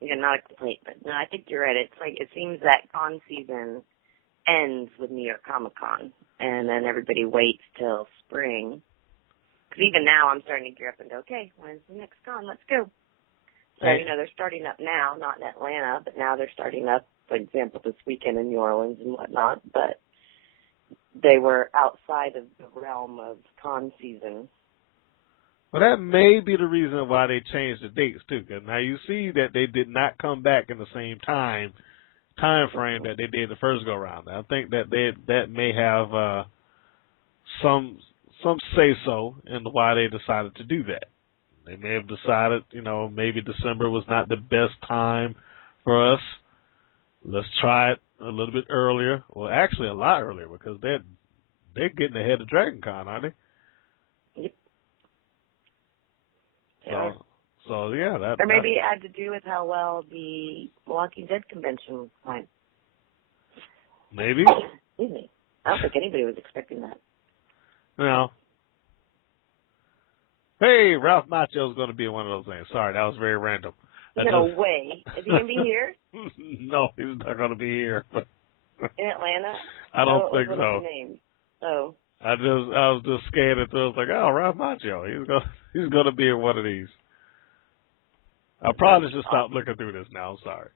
Yeah, not a complaint, but no, I think you're right. It's like, it seems that con season ends with New York Comic Con, and then everybody waits till spring. Because even now I'm starting to gear up and go, okay, when's the next con? Let's go. So, you know, they're starting up now, not in Atlanta, but now they're starting up, for example, this weekend in New Orleans and whatnot, but they were outside of the realm of con season. Well, that may be the reason why they changed the dates, too. Because now you see that they did not come back in the same time frame that they did the first go-around. I think that that may have some say-so in why they decided to do that. They may have decided, you know, maybe December was not the best time for us. Let's try it a little bit earlier. Well, actually, a lot earlier because they're getting ahead of DragonCon, aren't they? Yep. So yeah, that. Or maybe it had to do with how well the Walking Dead convention went. Maybe. Excuse me. I don't think anybody was expecting that. No. Hey, Ralph Macchio's going to be in one of those things. Sorry, that was very random. No way. Is he going to be here? No, he's not going to be here. In Atlanta? I don't think so. What's his name? Oh. I was just scanning through. I was like, oh, Ralph Macchio. He's going to be in one of these. I probably should stop looking through this now. I'm sorry.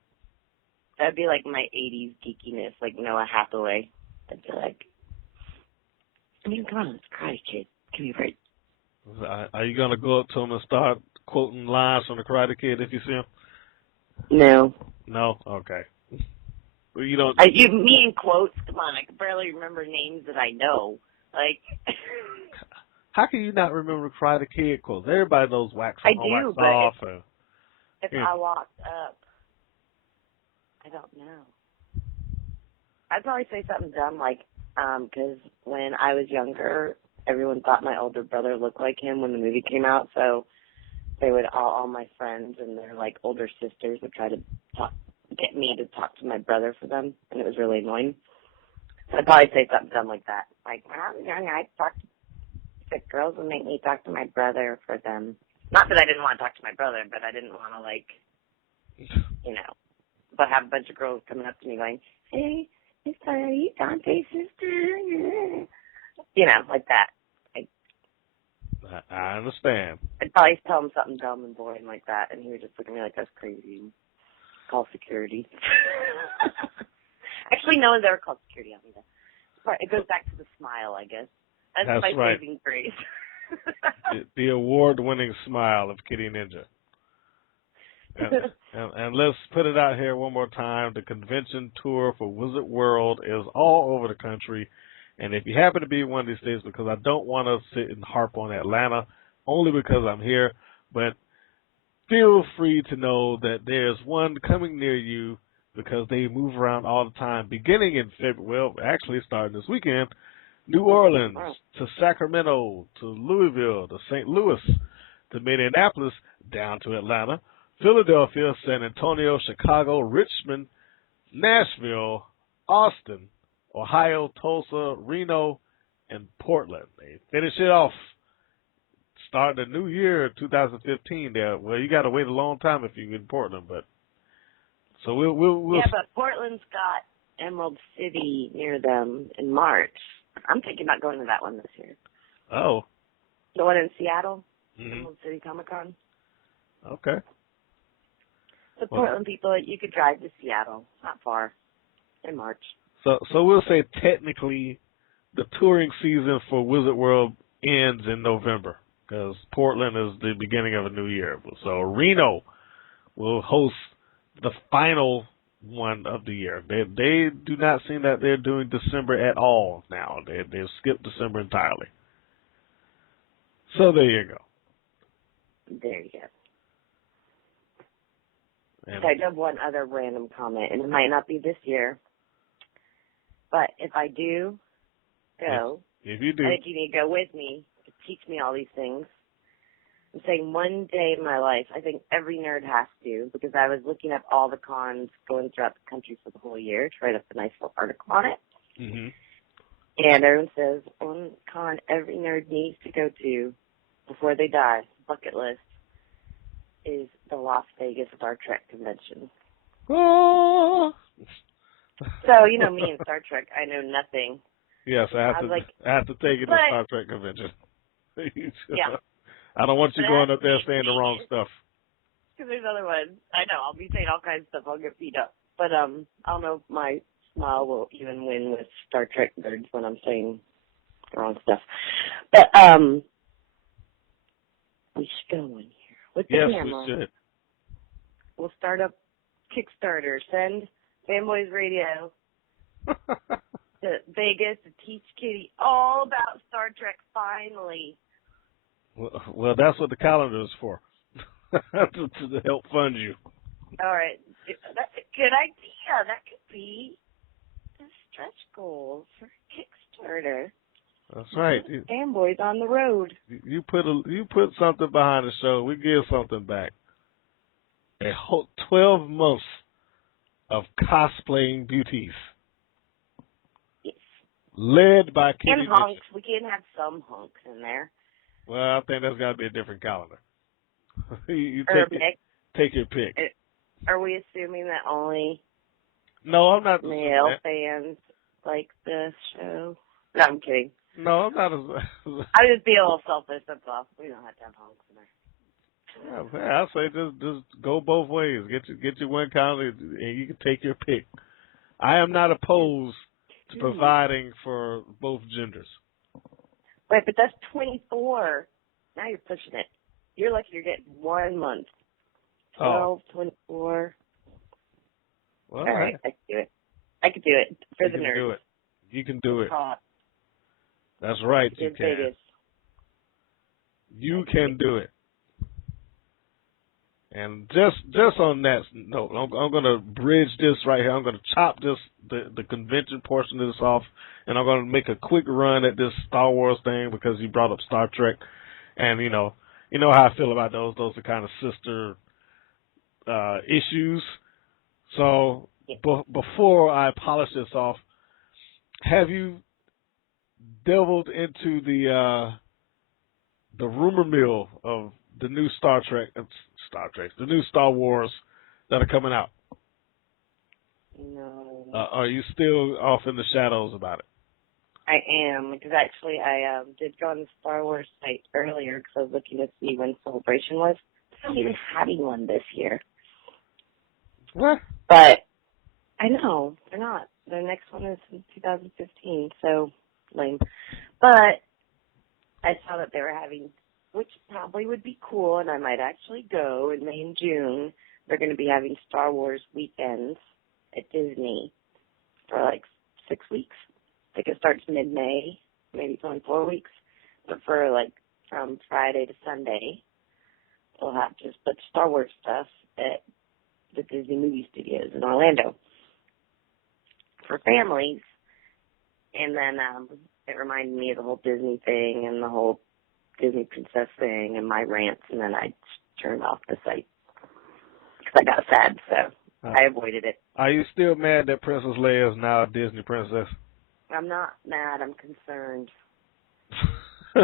That'd be like my 80s geekiness, like Noah Hathaway. I'd be like, I mean, come on, it's Karate Kid. Give me a break. Are you going to go up to him and start quoting lines from the Karate Kid if you see him? No. No? Okay. Well, you don't. You mean quotes? Come on, I can barely remember names that I know. Like. How can you not remember Karate Kid quotes? Everybody knows wax on, wax off. If I walked up, I don't know. I'd probably say something dumb like, because when I was younger, everyone thought my older brother looked like him when the movie came out, so they would all my friends and their like older sisters would try to get me to talk to my brother for them, and it was really annoying. So I'd probably say something dumb like that. Like, when I was young, I talked to girls would make me talk to my brother for them. Not that I didn't want to talk to my brother, but I didn't want to, like, you know, but have a bunch of girls coming up to me going, hey, are you Dante's sister? You know, like that. I understand. I'd probably tell him something dumb and boring like that, and he would just look at me like, that's crazy. Call security. Actually, no one's ever called security on me, though. It goes back to the smile, I guess. That's my right. saving grace. the award-winning smile of Kitty Ninja. And let's put it out here one more time. The convention tour for Wizard World is all over the country. And if you happen to be in one of these states, because I don't want to sit and harp on Atlanta, only because I'm here, but feel free to know that there's one coming near you because they move around all the time, beginning in February, well, actually starting this weekend, New Orleans to Sacramento to Louisville to St. Louis to Minneapolis down to Atlanta, Philadelphia, San Antonio, Chicago, Richmond, Nashville, Austin, Ohio, Tulsa, Reno, and Portland. They finish it off. Start the new year, 2015. There, well, you got to wait a long time if you're in Portland, but so we'll. Yeah, but Portland's got Emerald City near them in March. I'm thinking about going to that one this year. Oh. The one in Seattle, mm-hmm. Emerald City Comic Con. Okay. So Portland people, you could drive to Seattle, not far, in March. So we'll say technically the touring season for Wizard World ends in November because Portland is the beginning of a new year. So Reno will host the final one of the year. They do not seem that they're doing December at all now. They've skipped December entirely. So there you go. There you go. And I do have one other random comment, and it might not be this year, but if I do go, if you do, I think you need to go with me to teach me all these things. I'm saying one day in my life, I think every nerd has to, because I was looking up all the cons going throughout the country for the whole year to write up a nice little article on it. mm-hmm. And everyone says one con every nerd needs to go to before they die, bucket list, is the Las Vegas Star Trek convention. Oh. So, you know me and Star Trek, I know nothing. Yes, I have to take you to Star Trek convention. Yeah. I don't want you going up there saying the wrong stuff. Because there's other ones. I know, I'll be saying all kinds of stuff. I'll get beat up. But I don't know if my smile will even win with Star Trek nerds when I'm saying the wrong stuff. But we should go one year. With the camera. We should. We'll start up Kickstarter. Send Fanboys Radio to Vegas to teach Kitty all about Star Trek finally. Well, that's what the calendar is for, to help fund you. All right. That's a good idea. That could be a stretch goal for Kickstarter. That's right. Fanboys on the road. You put something behind the show, we give something back. A whole 12 months of cosplaying beauties. Yes. Led by Kitty. And hunks. We can have some hunks in there. Well, I think that's got to be a different calendar. you take your pick. Are we assuming that only No, I'm not male fans like this show? No, I'm kidding. No, I'm not. I would just be a little selfish. That's all. We don't have to have hunks in there. Yeah, I say just go both ways. Get your one calendar, and you can take your pick. I am not opposed to providing for both genders. Wait, but that's 24. Now you're pushing it. You're lucky you're getting 1 month. 12, 24. Well, all right, I can do it. I can do it for the nerds. You can do it. That's right, you can. Vegas. You can do it. And just on that note, I'm going to bridge this right here. I'm going to chop the convention portion of this off, and I'm going to make a quick run at this Star Wars thing because you brought up Star Trek, and you know how I feel about those. Those are kind of sister issues. So before I polish this off, have you delved into the rumor mill of the new the new Star Wars that are coming out? No. Are you still off in the shadows about it? I am, because actually I did go on the Star Wars site earlier because I was looking to see when Celebration was. They're not even having one this year. What? But I know, they're not. Their next one is in 2015, so lame. But I saw that they were having, which probably would be cool, and I might actually go in May and June. They're going to be having Star Wars weekends at Disney for like 6 weeks. I think it starts mid-May, maybe it's only 4 weeks. But for like from Friday to Sunday, they'll have just put Star Wars stuff at the Disney movie studios in Orlando for families. And then it reminded me of the whole Disney thing and the whole Disney princess thing and my rants, and then I turned off the site because I got sad, so I avoided it. Are you still mad that Princess Leia is now a Disney princess? I'm not mad. I'm concerned.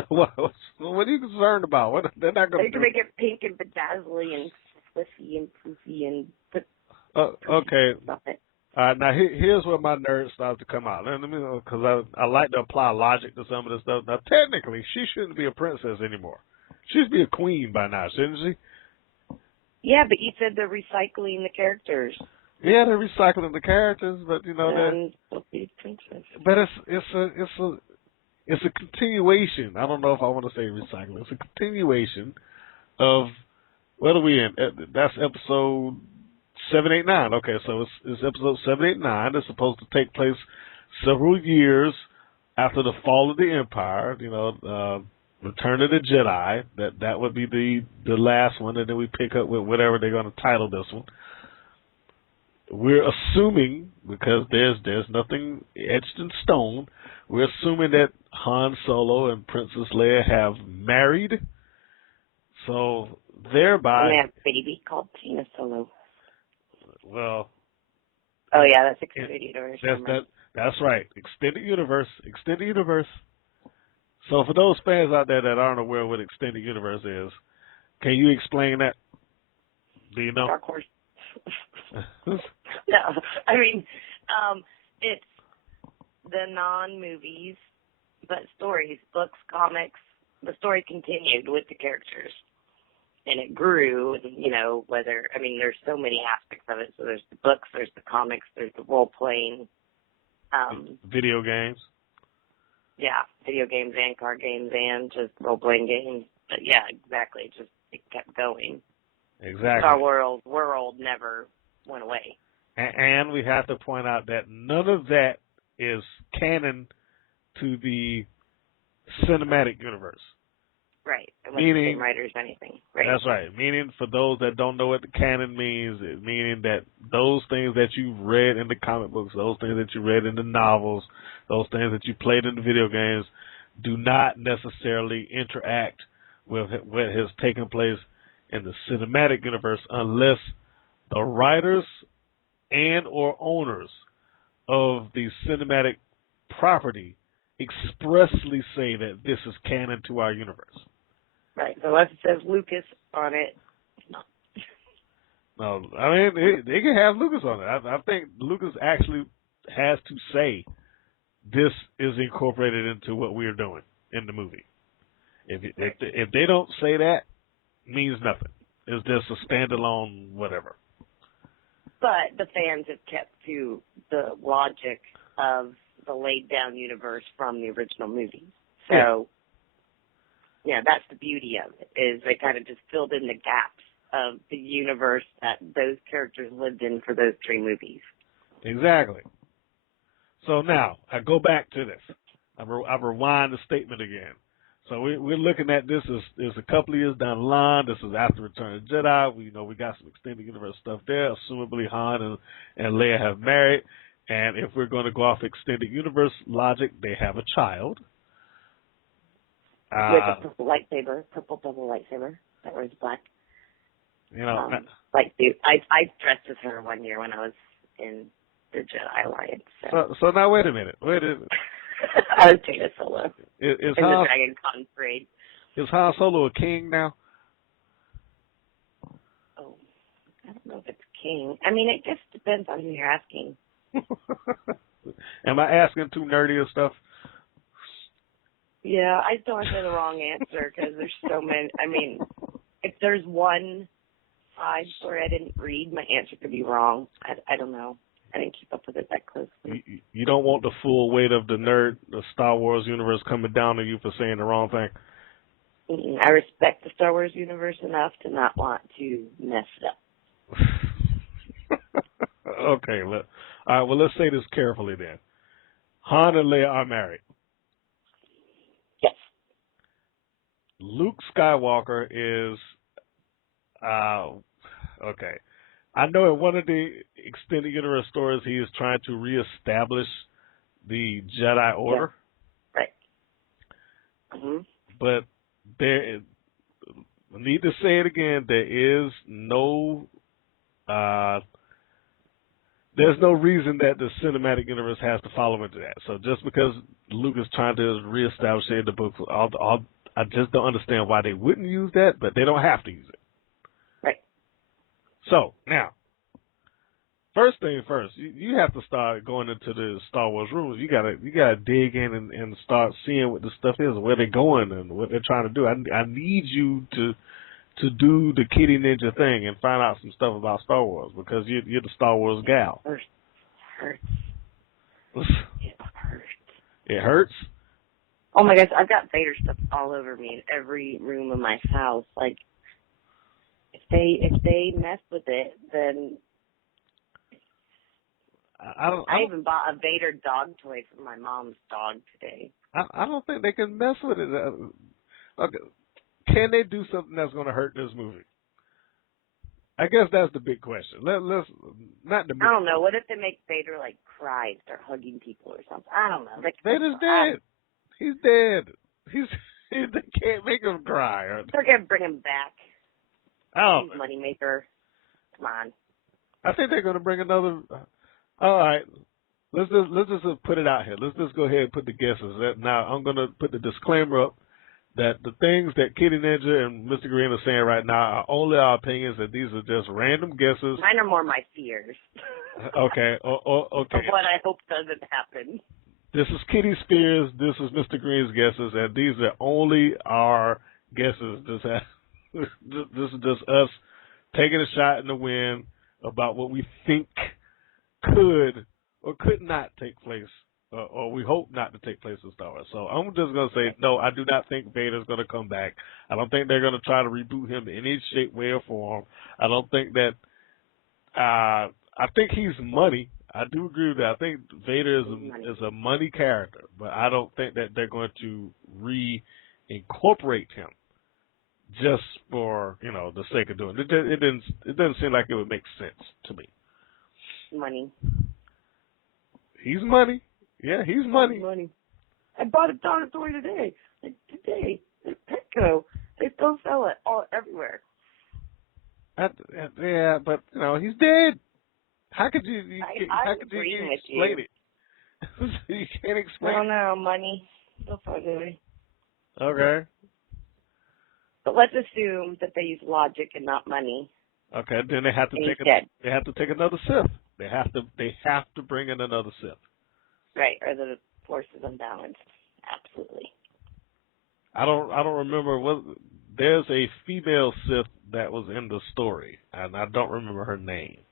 What are you concerned about? What they're not going to do? They can make it pink and bedazzly and fluffy and poofy and put okay. stuff it. Now here's where my nerd starts to come out. Let me know, because I like to apply logic to some of this stuff. Now, technically, she shouldn't be a princess anymore. She should be a queen by now, shouldn't she? Yeah, but you said they're recycling the characters. Yeah, they're recycling the characters, but you know that. But it's a continuation. I don't know if I want to say recycling. It's a continuation of, what are we in? That's episode 789. Okay, so it's episode 789. It's supposed to take place several years after the fall of the Empire. Return of the Jedi. That would be the last one, and then we pick up with whatever they're going to title this one. We're assuming, because there's nothing etched in stone, we're assuming that Han Solo and Princess Leia have married. So thereby, and they have a baby called Tina Solo. Well. Oh yeah, that's extended universe. That's right. Extended universe. Extended universe. So for those fans out there that aren't aware of what extended universe is, can you explain that? Do you know? Dark Horse. No, I mean, it's the non-movies, but stories, books, comics. The story continued with the characters, and it grew. And there's so many aspects of it. So there's the books, there's the comics, there's the role playing, video games. Yeah, video games and card games and just role playing games. But yeah, exactly. It kept going. Exactly. Our world never went away. And we have to point out that none of that is canon to the cinematic universe. Right. It wasn't the same writers or anything. Right. That's right. Meaning, for those that don't know what the canon means, meaning that those things that you've read in the comic books, those things that you read in the novels, those things that you played in the video games, do not necessarily interact with what has taken place in the cinematic universe unless the writers and or owners of the cinematic property expressly say that this is canon to our universe. Right. So unless it says Lucas on it, no. No, I mean, they can have Lucas on it. I think Lucas actually has to say this is incorporated into what we're doing in the movie. If they don't say that, it means nothing. It's just a standalone whatever. But the fans have kept to the logic of the laid down universe from the original movie. So, yeah, that's the beauty of it, is they kind of just filled in the gaps of the universe that those characters lived in for those three movies. Exactly. So now, I go back to this. I rewind the statement again. So we're looking at this as a couple of years down the line. This is after Return of the Jedi. We got some extended universe stuff there. Assumably Han and Leia have married. And if we're going to go off extended universe logic, they have a child. With a purple double lightsaber that wears black. Like I dressed as her one year when I was in the Jedi Alliance. So now wait a minute. I was Tina Solo in the Dragon Con parade. Is Han Solo a king now? Oh, I don't know if it's king. I mean, it just depends on who you're asking. Am I asking too nerdy or stuff? Yeah, I don't want to say the wrong answer because there's so many. I mean, if there's one side story I didn't read, my answer could be wrong. I don't know. I didn't keep up with it that closely. You don't want the full weight of the Star Wars universe coming down on you for saying the wrong thing? I respect the Star Wars universe enough to not want to mess it up. Okay, all right, well, let's say this carefully then. Han and Leia are married. Yes. Luke Skywalker is, okay. I know in one of the extended universe stories, he is trying to reestablish the Jedi Order. Yeah. Right. Mm-hmm. But I need to say it again, there is there's no reason that the cinematic universe has to follow into that. So just because Luke is trying to reestablish it in the books, I just don't understand why they wouldn't use that, but they don't have to use it. Right. So, now, first thing first, you have to start going into the Star Wars rules. You gotta dig in and start seeing what the stuff is, where they're going and what they're trying to do. I need you to do the Kitty Ninja thing and find out some stuff about Star Wars because you're the Star Wars gal. It hurts. It hurts. It hurts? Oh my gosh, I've got Vader stuff all over me in every room of my house. Like, if they mess with it, then I even bought a Vader dog toy for my mom's dog today. I don't think they can mess with it. Okay. Can they do something that's going to hurt this movie? I guess that's the big question. Let's not the. I don't know. What if they make Vader like cry and start hugging people or something? I don't know. Like, Vader's dead. He's dead. They can't make him cry. They're gonna bring him back. Oh, he's moneymaker. Come on. I think they're gonna bring another. All right. Let's just put it out here. Let's just go ahead and put the guesses. Now I'm gonna put the disclaimer up that the things that Kitty Ninja and Mr. Green are saying right now are only our opinions, and these are just random guesses. Mine are more my fears. Okay. Okay. Of what I hope doesn't happen. This is Kitty Spears. This is Mr. Green's guesses, and these are only our guesses. This is just us taking a shot in the wind about what we think could or could not take place, or we hope not to take place in Star Wars. So I'm just going to say, no, I do not think Vader's going to come back. I don't think they're going to try to reboot him in any shape, way, or form. I don't think that, I think he's money. I do agree with that. I think Vader is a money character, but I don't think that they're going to reincorporate him just for, the sake of doing it. It doesn't seem like it would make sense to me. Money. He's money. Yeah, he's money. Money. I bought a dog toy today. Like today, at Petco. They still sell it everywhere. Yeah, but he's dead. How could you explain it? You can't explain. I don't know, money. They'll find a way. Okay. But let's assume that they use logic and not money. Okay, then they have to they have to take another Sith. They have to bring in another Sith. Right, or the force is unbalanced. Absolutely. I don't remember there's a female Sith that was in the story, and I don't remember her name.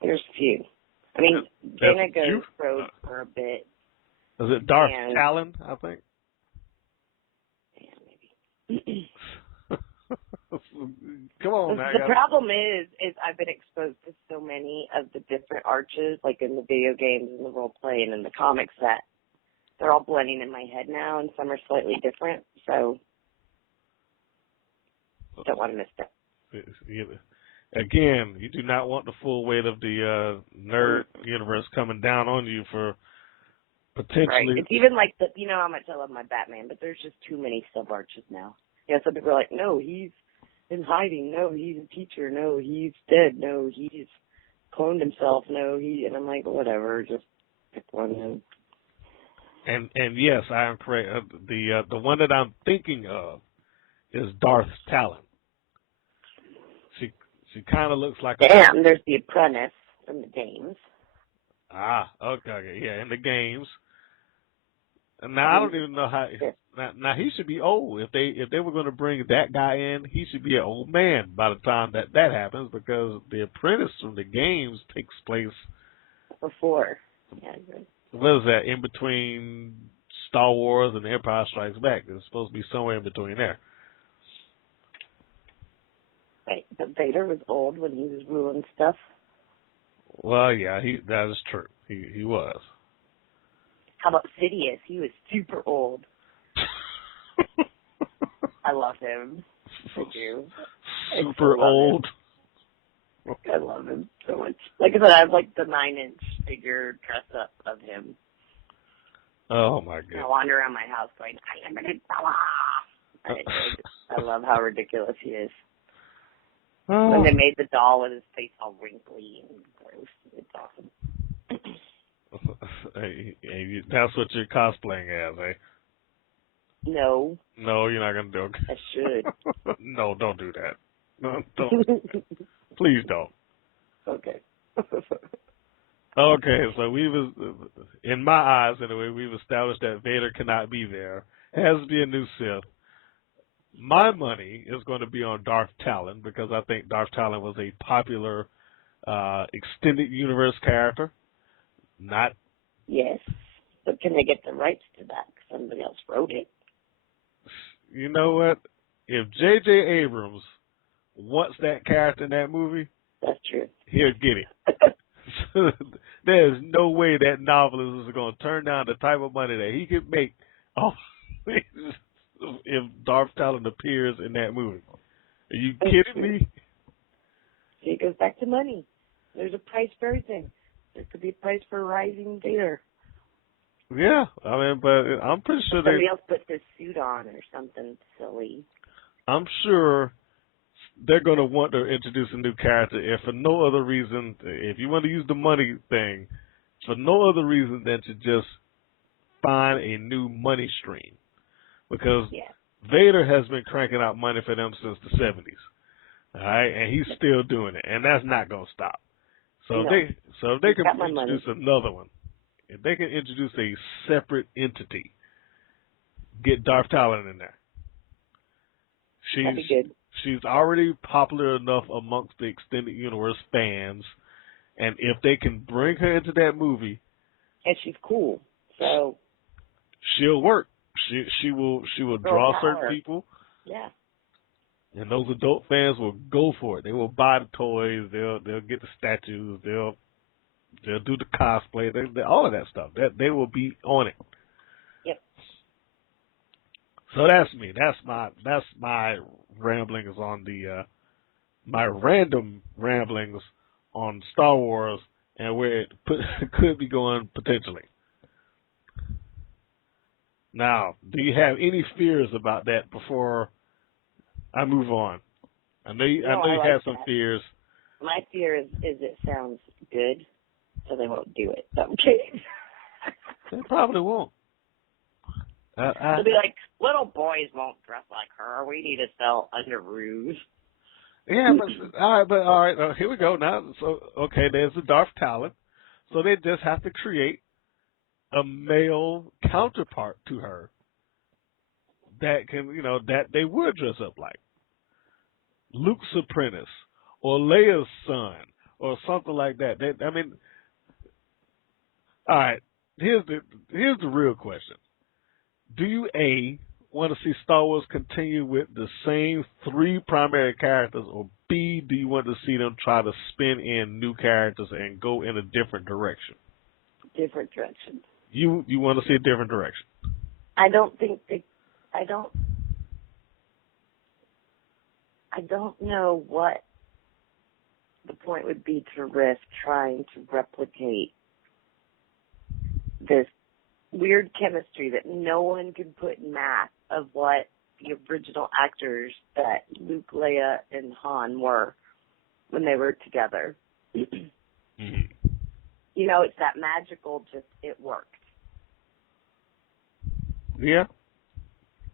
There's a few. I mean, Dana goes rogue for a bit. Is it Darth Talon, I think? Yeah, maybe. Come on, man. The problem is I've been exposed to so many of the different arches, like in the video games and the role play and in the comics, that they're all blending in my head now, and some are slightly different. So don't want to miss that. Again, you do not want the full weight of the nerd universe coming down on you for potentially. Right. It's even like how much I love my Batman, but there's just too many sub arches now. Some people are like, no, he's in hiding. No, he's a teacher. No, he's dead. No, he's cloned himself. No, and I'm like, whatever, just pick one. And yes, I am correct. The one that I'm thinking of is Darth Talon. She kind of looks like there's the apprentice from the games. Okay, yeah, in the games. And now I don't even know how. Now he should be old. If they were going to bring that guy in, he should be an old man by the time that happens, because the apprentice from the games takes place before. Yeah. What is that? In between Star Wars and Empire Strikes Back. It's supposed to be somewhere in between there. Right, but Vader was old when he was ruling stuff. Well, yeah, that is true. He was. How about Sidious? He was super old. I love him. I do. Super old. I love him so much. Like I said, I have like the 9-inch figure dress up of him. Oh my goodness. I wander around my house going, I am an I love how ridiculous he is. Oh. When they made the doll with his face all wrinkly and gross, it's awesome. Hey, that's what you're cosplaying as, eh? No. No, you're not going to do it. I should. No, don't do that. No, don't. Please don't. Okay. Okay, so in my eyes anyway, we've established that Vader cannot be there. It has to be a new Sith. My money is going to be on Darth Talon, because I think Darth Talon was a popular extended universe character. Not yes. But can they get the rights to that? 'Cause somebody else wrote it. You know what? If J.J. Abrams wants that character in that movie, That's true. he'll get it. There's no way that novelist is going to turn down the type of money that he could make off if Darth Talon appears in that movie. Are you kidding me? See, it goes back to money. There's a price for everything. There could be a price for rising Vader. Yeah, I mean, but I'm pretty sure somebody else puts this suit on or something silly. I'm sure they're going to want to introduce a new character, if for no other reason, if you want to use the money thing, for no other reason than to just find a new money stream. Because Vader has been cranking out money for them since the 70s. All right, and he's still doing it, and that's not going to stop. So if they can introduce another one, if they can introduce a separate entity, get Darth Talon in there. That'd be good. She's already popular enough amongst the extended universe fans, and if they can bring her into that movie, and she's cool, so she'll work. She will draw certain people. Yeah. And those adult fans will go for it. They will buy the toys. They'll get the statues. They'll do the cosplay. All of that stuff. They will be on it. Yep. So that's me. That's my ramblings on the my random ramblings on Star Wars and where it could be going potentially. Now, do you have any fears about that before I move on? I know you have some fears. My fear is it sounds good, so they won't do it. I'm kidding. They probably won't. They'll be like, little boys won't dress like her. We need to sell underoos. Yeah, but all right. Here we go now. So, okay, there's the Darth Talon. So they just have to create a male counterpart to her that can, that they would dress up like. Luke's apprentice or Leia's son or something like that. All right, here's the real question. Do you, A, want to see Star Wars continue with the same three primary characters, or B, do you want to see them try to spin in new characters and go in a different direction? Different direction. You want to see a different direction? I don't know what the point would be to risk trying to replicate this weird chemistry that no one can put in math of what the original actors that Luke, Leia, and Han were when they were together. Mm-hmm. It's that magical, just it worked. Yeah.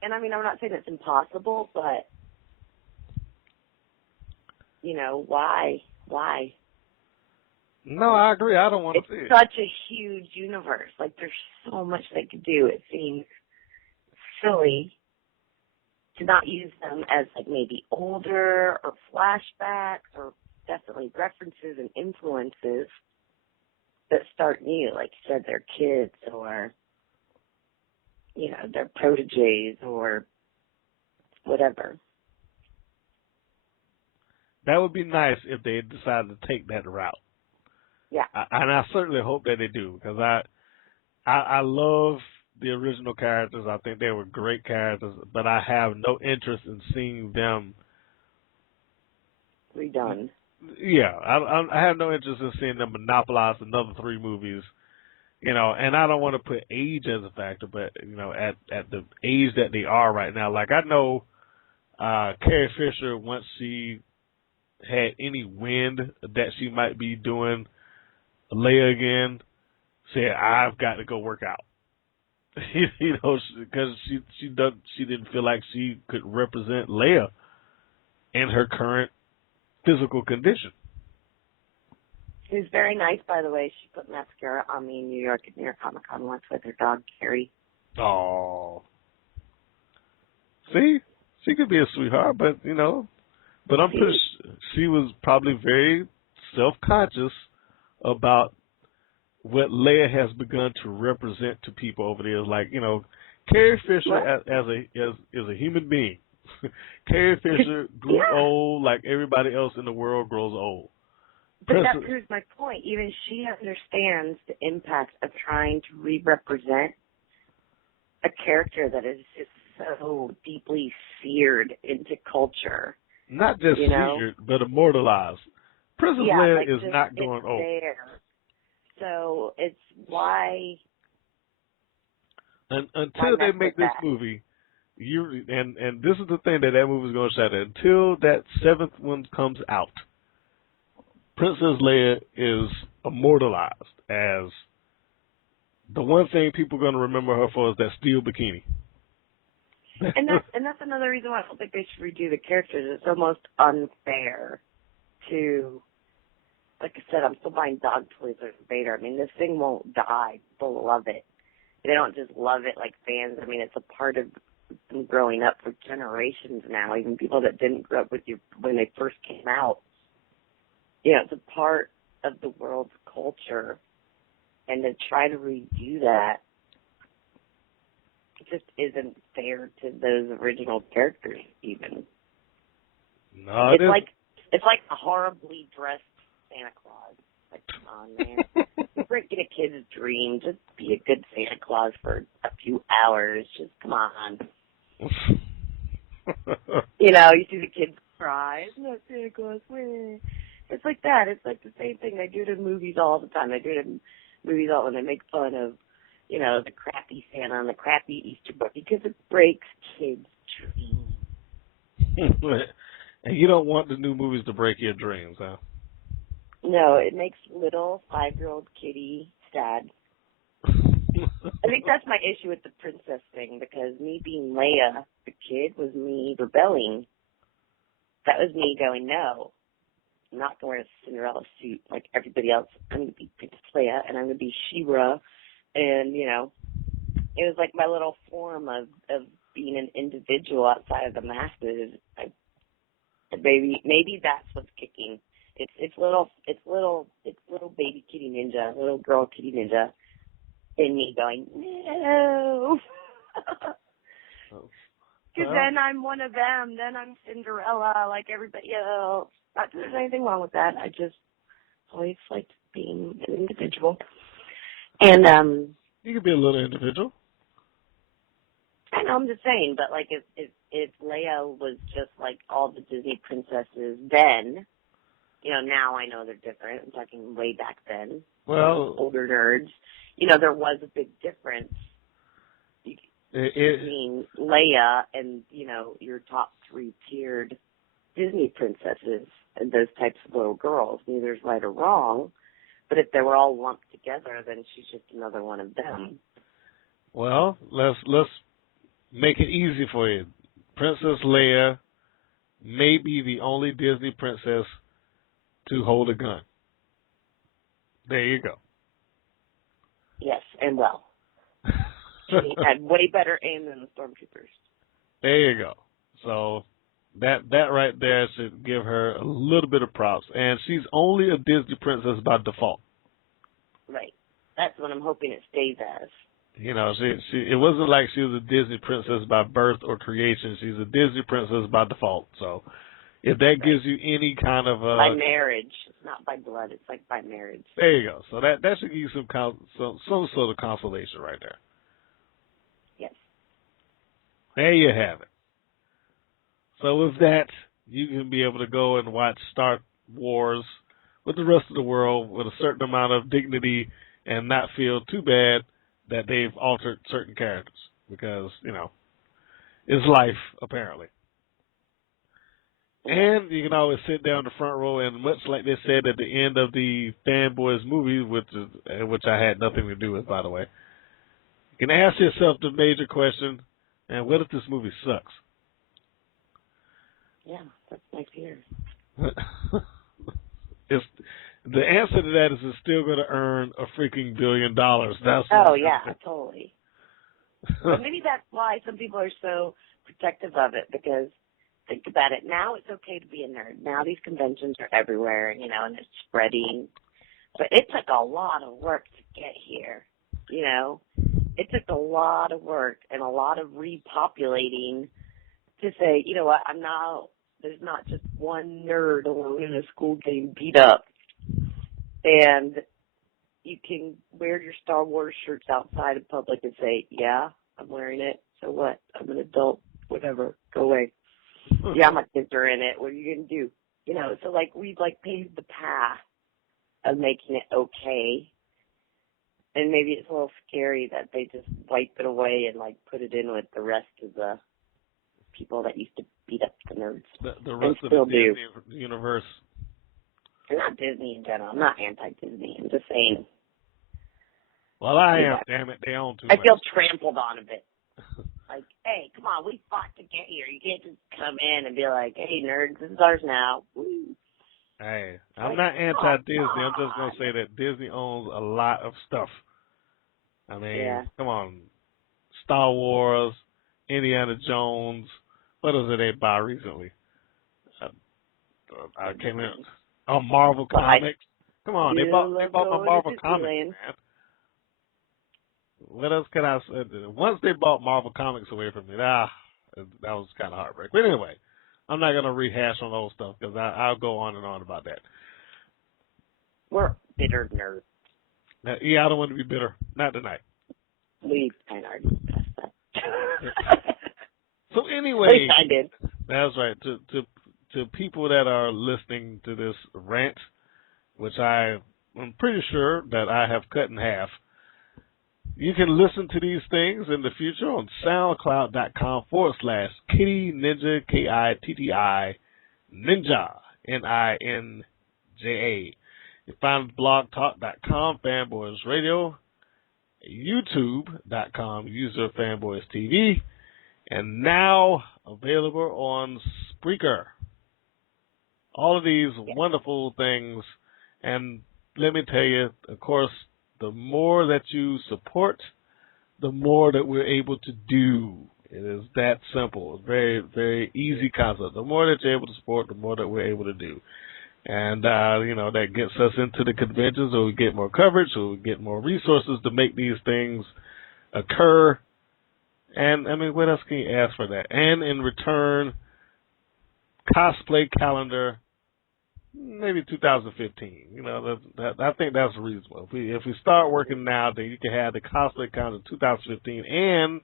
And I'm not saying it's impossible, but why? No, I agree. I don't want to see it. It's such a huge universe. Like, there's so much they could do. It seems silly to not use them as, like, maybe older or flashbacks or definitely references and influences that start new. Like you said, their kids or, their proteges or whatever. That would be nice if they decided to take that route. Yeah. And I certainly hope that they do, because I love the original characters. I think they were great characters, but I have no interest in seeing them redone. Yeah, I have no interest in seeing them monopolize another 3 movies. And I don't want to put age as a factor, but at the age that they are right now, like I know Carrie Fisher, once she had any wind that she might be doing Leia again, said, I've got to go work out. Because she didn't feel like she could represent Leia in her current physical condition. She was very nice, by the way. She put mascara on me in New York at New York Comic Con once with her dog Carrie. Oh, see, she could be a sweetheart, but but I'm pretty sure she was probably very self-conscious about what Leia has begun to represent to people over the years. Like, you know, Carrie Fisher as a human being. Carrie Fisher grew old like everybody else in the world grows old. But that proves my point. Even she understands the impact of trying to re-represent a character that is just so deeply seared into culture. Not just seared, but immortalized. Princess Leia is not going old. There. So it's why... Until they make this movie, and this is the thing that movie is going to shatter. Until that seventh one comes out, Princess Leia is immortalized as the one thing people are going to remember her for is that steel bikini. and that's another reason why I don't think they should redo the characters. It's almost unfair to, like I said, I'm still buying dog toys for Vader. I mean, this thing won't die. People love it. They don't just love it like fans. I mean, it's a part of them growing up for generations now. Even people that didn't grow up with you when they first came out. You know, it's a part of the world's culture. And to try to redo that just isn't fair to those original characters even. No, it's like a horribly dressed Santa Claus. Like, come on, man. You're breaking a kid's dream. Just be a good Santa Claus for a few hours. Just come on. You know, you see the kids cry. It's not Santa Claus. It's like that. It's like the same thing. They do it in movies all the time. They do it in movies all when they make fun of, you know, the crappy Santa and the crappy Easter Bunny because it breaks kids' dreams. And you don't want the new movies to break your dreams, huh? No, it makes little 5-year-old kitty sad. I think that's my issue with the princess thing, because me being Leia, the kid, was me rebelling. That was me going, no, I'm not going to wear a Cinderella suit like everybody else. I'm going to be Princess Leia, and I'm going to be She-Ra. And, you know, it was like my little form of being an individual outside of the masses. Maybe that's what's kicking. It's little baby kitty ninja, little girl kitty ninja, in me going, no. Because then I'm one of them. Then I'm Cinderella like everybody else. Not that there's anything wrong with that. I just always liked being an individual. And you could be a little individual. I know, I'm just saying, but like if Leia was just like all the Disney princesses then, you know, now I know they're different. I'm talking way back then. Well, older nerds. You know, there was a big difference between Leia and, you know, your top 3-tiered Disney princesses and those types of little girls. Neither's right or wrong, but if they were all lumped together, then she's just another one of them. Well, let's make it easy for you. Princess Leia may be the only Disney princess to hold a gun. There you go. Yes, and well. She had way better aim than the Stormtroopers. There you go. So that right there should give her a little bit of props. And she's only a Disney princess by default. Right. That's what I'm hoping it stays as. You know, it wasn't like she was a Disney princess by birth or creation. She's a Disney princess by default. So if that gives you any kind of by marriage, it's not by blood. It's like by marriage. There you go. So that should give you some sort of consolation right there. Yes. There you have it. So with that, you can be able to go and watch Star Wars with the rest of the world with a certain amount of dignity and not feel too bad that they've altered certain characters, because, you know, it's life, apparently. And you can always sit down in the front row, and much like they said at the end of the Fanboys movie, which I had nothing to do with, by the way, you can ask yourself the major question, and what if this movie sucks? Yeah, that's my fear. The answer to that is it's still going to earn a freaking $1 billion. Totally. But maybe that's why some people are so protective of it, because think about it. Now it's okay to be a nerd. Now these conventions are everywhere, you know, and it's spreading. But it took a lot of work to get here, you know. It took a lot of work and a lot of repopulating to say, you know what, there's not just one nerd alone in a school getting beat up. And you can wear your Star Wars shirts outside in public and say, yeah, I'm wearing it. So what? I'm an adult. Whatever. Go away. Yeah, my kids are in it. What are you going to do? You know, so like we've like paved the path of making it okay. And maybe it's a little scary that they just wipe it away and like put it in with the rest of the people that used to beat up the nerds. The rest of the Disney universe. Not Disney in general. I'm not anti-Disney. I'm just saying. Well, I am. Damn it, they own too much. I feel trampled on a bit. Like, hey, come on, we fought to get here. You can't just come in and be like, hey, nerds, this is ours now. Woo. Hey, I'm not anti-Disney. I'm just going to say that Disney owns a lot of stuff. I mean, come on. Star Wars, Indiana Jones. What is it they buy recently? I can't remember. Oh, Marvel Comics. Come on, they bought my Marvel Comics, man. What else can I say? Once they bought Marvel Comics away from me, that was kind of heartbreaking. But anyway, I'm not going to rehash on old stuff because I'll go on and on about that. We're bitter nerds. Yeah, I don't want to be bitter. Not tonight. We kind of already discussed that. So anyway, at least I did. That's right. To people that are listening to this rant, which I'm pretty sure that I have cut in half, you can listen to these things in the future on SoundCloud.com/Kitty Ninja, KITTI Ninja, NINJA. You find blogtalk.com, Fanboys Radio, YouTube.com, user Fanboys TV, and now available on Spreaker. All of these wonderful things, and let me tell you, of course, the more that you support, the more that we're able to do. It is that simple. It's very, very easy concept. The more that you're able to support, the more that we're able to do. And, that gets us into the conventions, or we get more coverage, or we get more resources to make these things occur. And, I mean, what else can you ask for that? And in return, cosplay calendar, maybe 2015. I think that's reasonable. If we start working now, then you can have the cosplay calendar 2015, and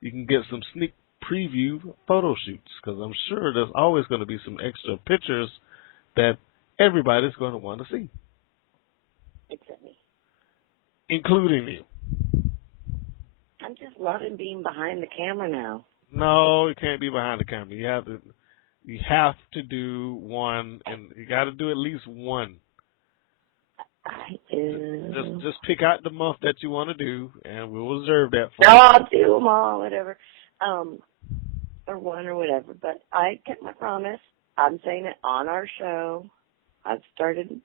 you can get some sneak preview photo shoots, because I'm sure there's always going to be some extra pictures that everybody's going to want to see. Except me. Including you. I'm just loving being behind the camera now. No, you can't be behind the camera. You have to do one, and you got to do at least one. I do. Just pick out the month that you want to do, and we'll reserve that for you. you. I'll do them all, whatever. Or one or whatever. But I kept my promise. I'm saying it on our show. I've started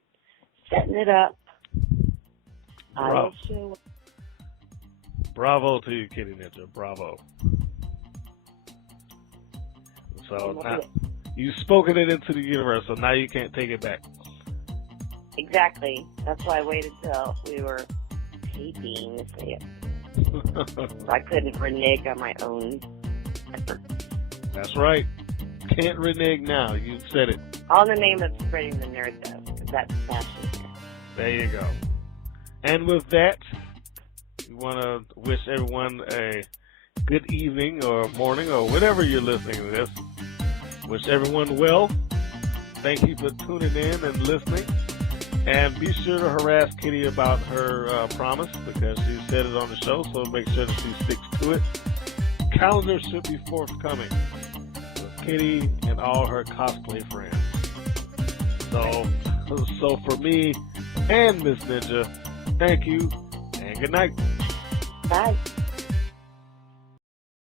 setting it up. Bravo to you, Kitty Ninja. Bravo. So now, you've spoken it into the universe, so now you can't take it back. Exactly. That's why I waited till we were taping to say it. So I couldn't renege on my own effort. That's right. Can't renege now. You said it. All in the name of spreading the nerd, though, because that's fashion. There you go. And with that, we want to wish everyone a good evening or morning or whatever you're listening to this. Wish everyone well. Thank you for tuning in and listening. And be sure to harass Kitty about her promise, because she said it on the show, so make sure that she sticks to it. Calendar should be forthcoming with Kitty and all her cosplay friends. So for me and Miss Ninja, thank you and good night. Bye.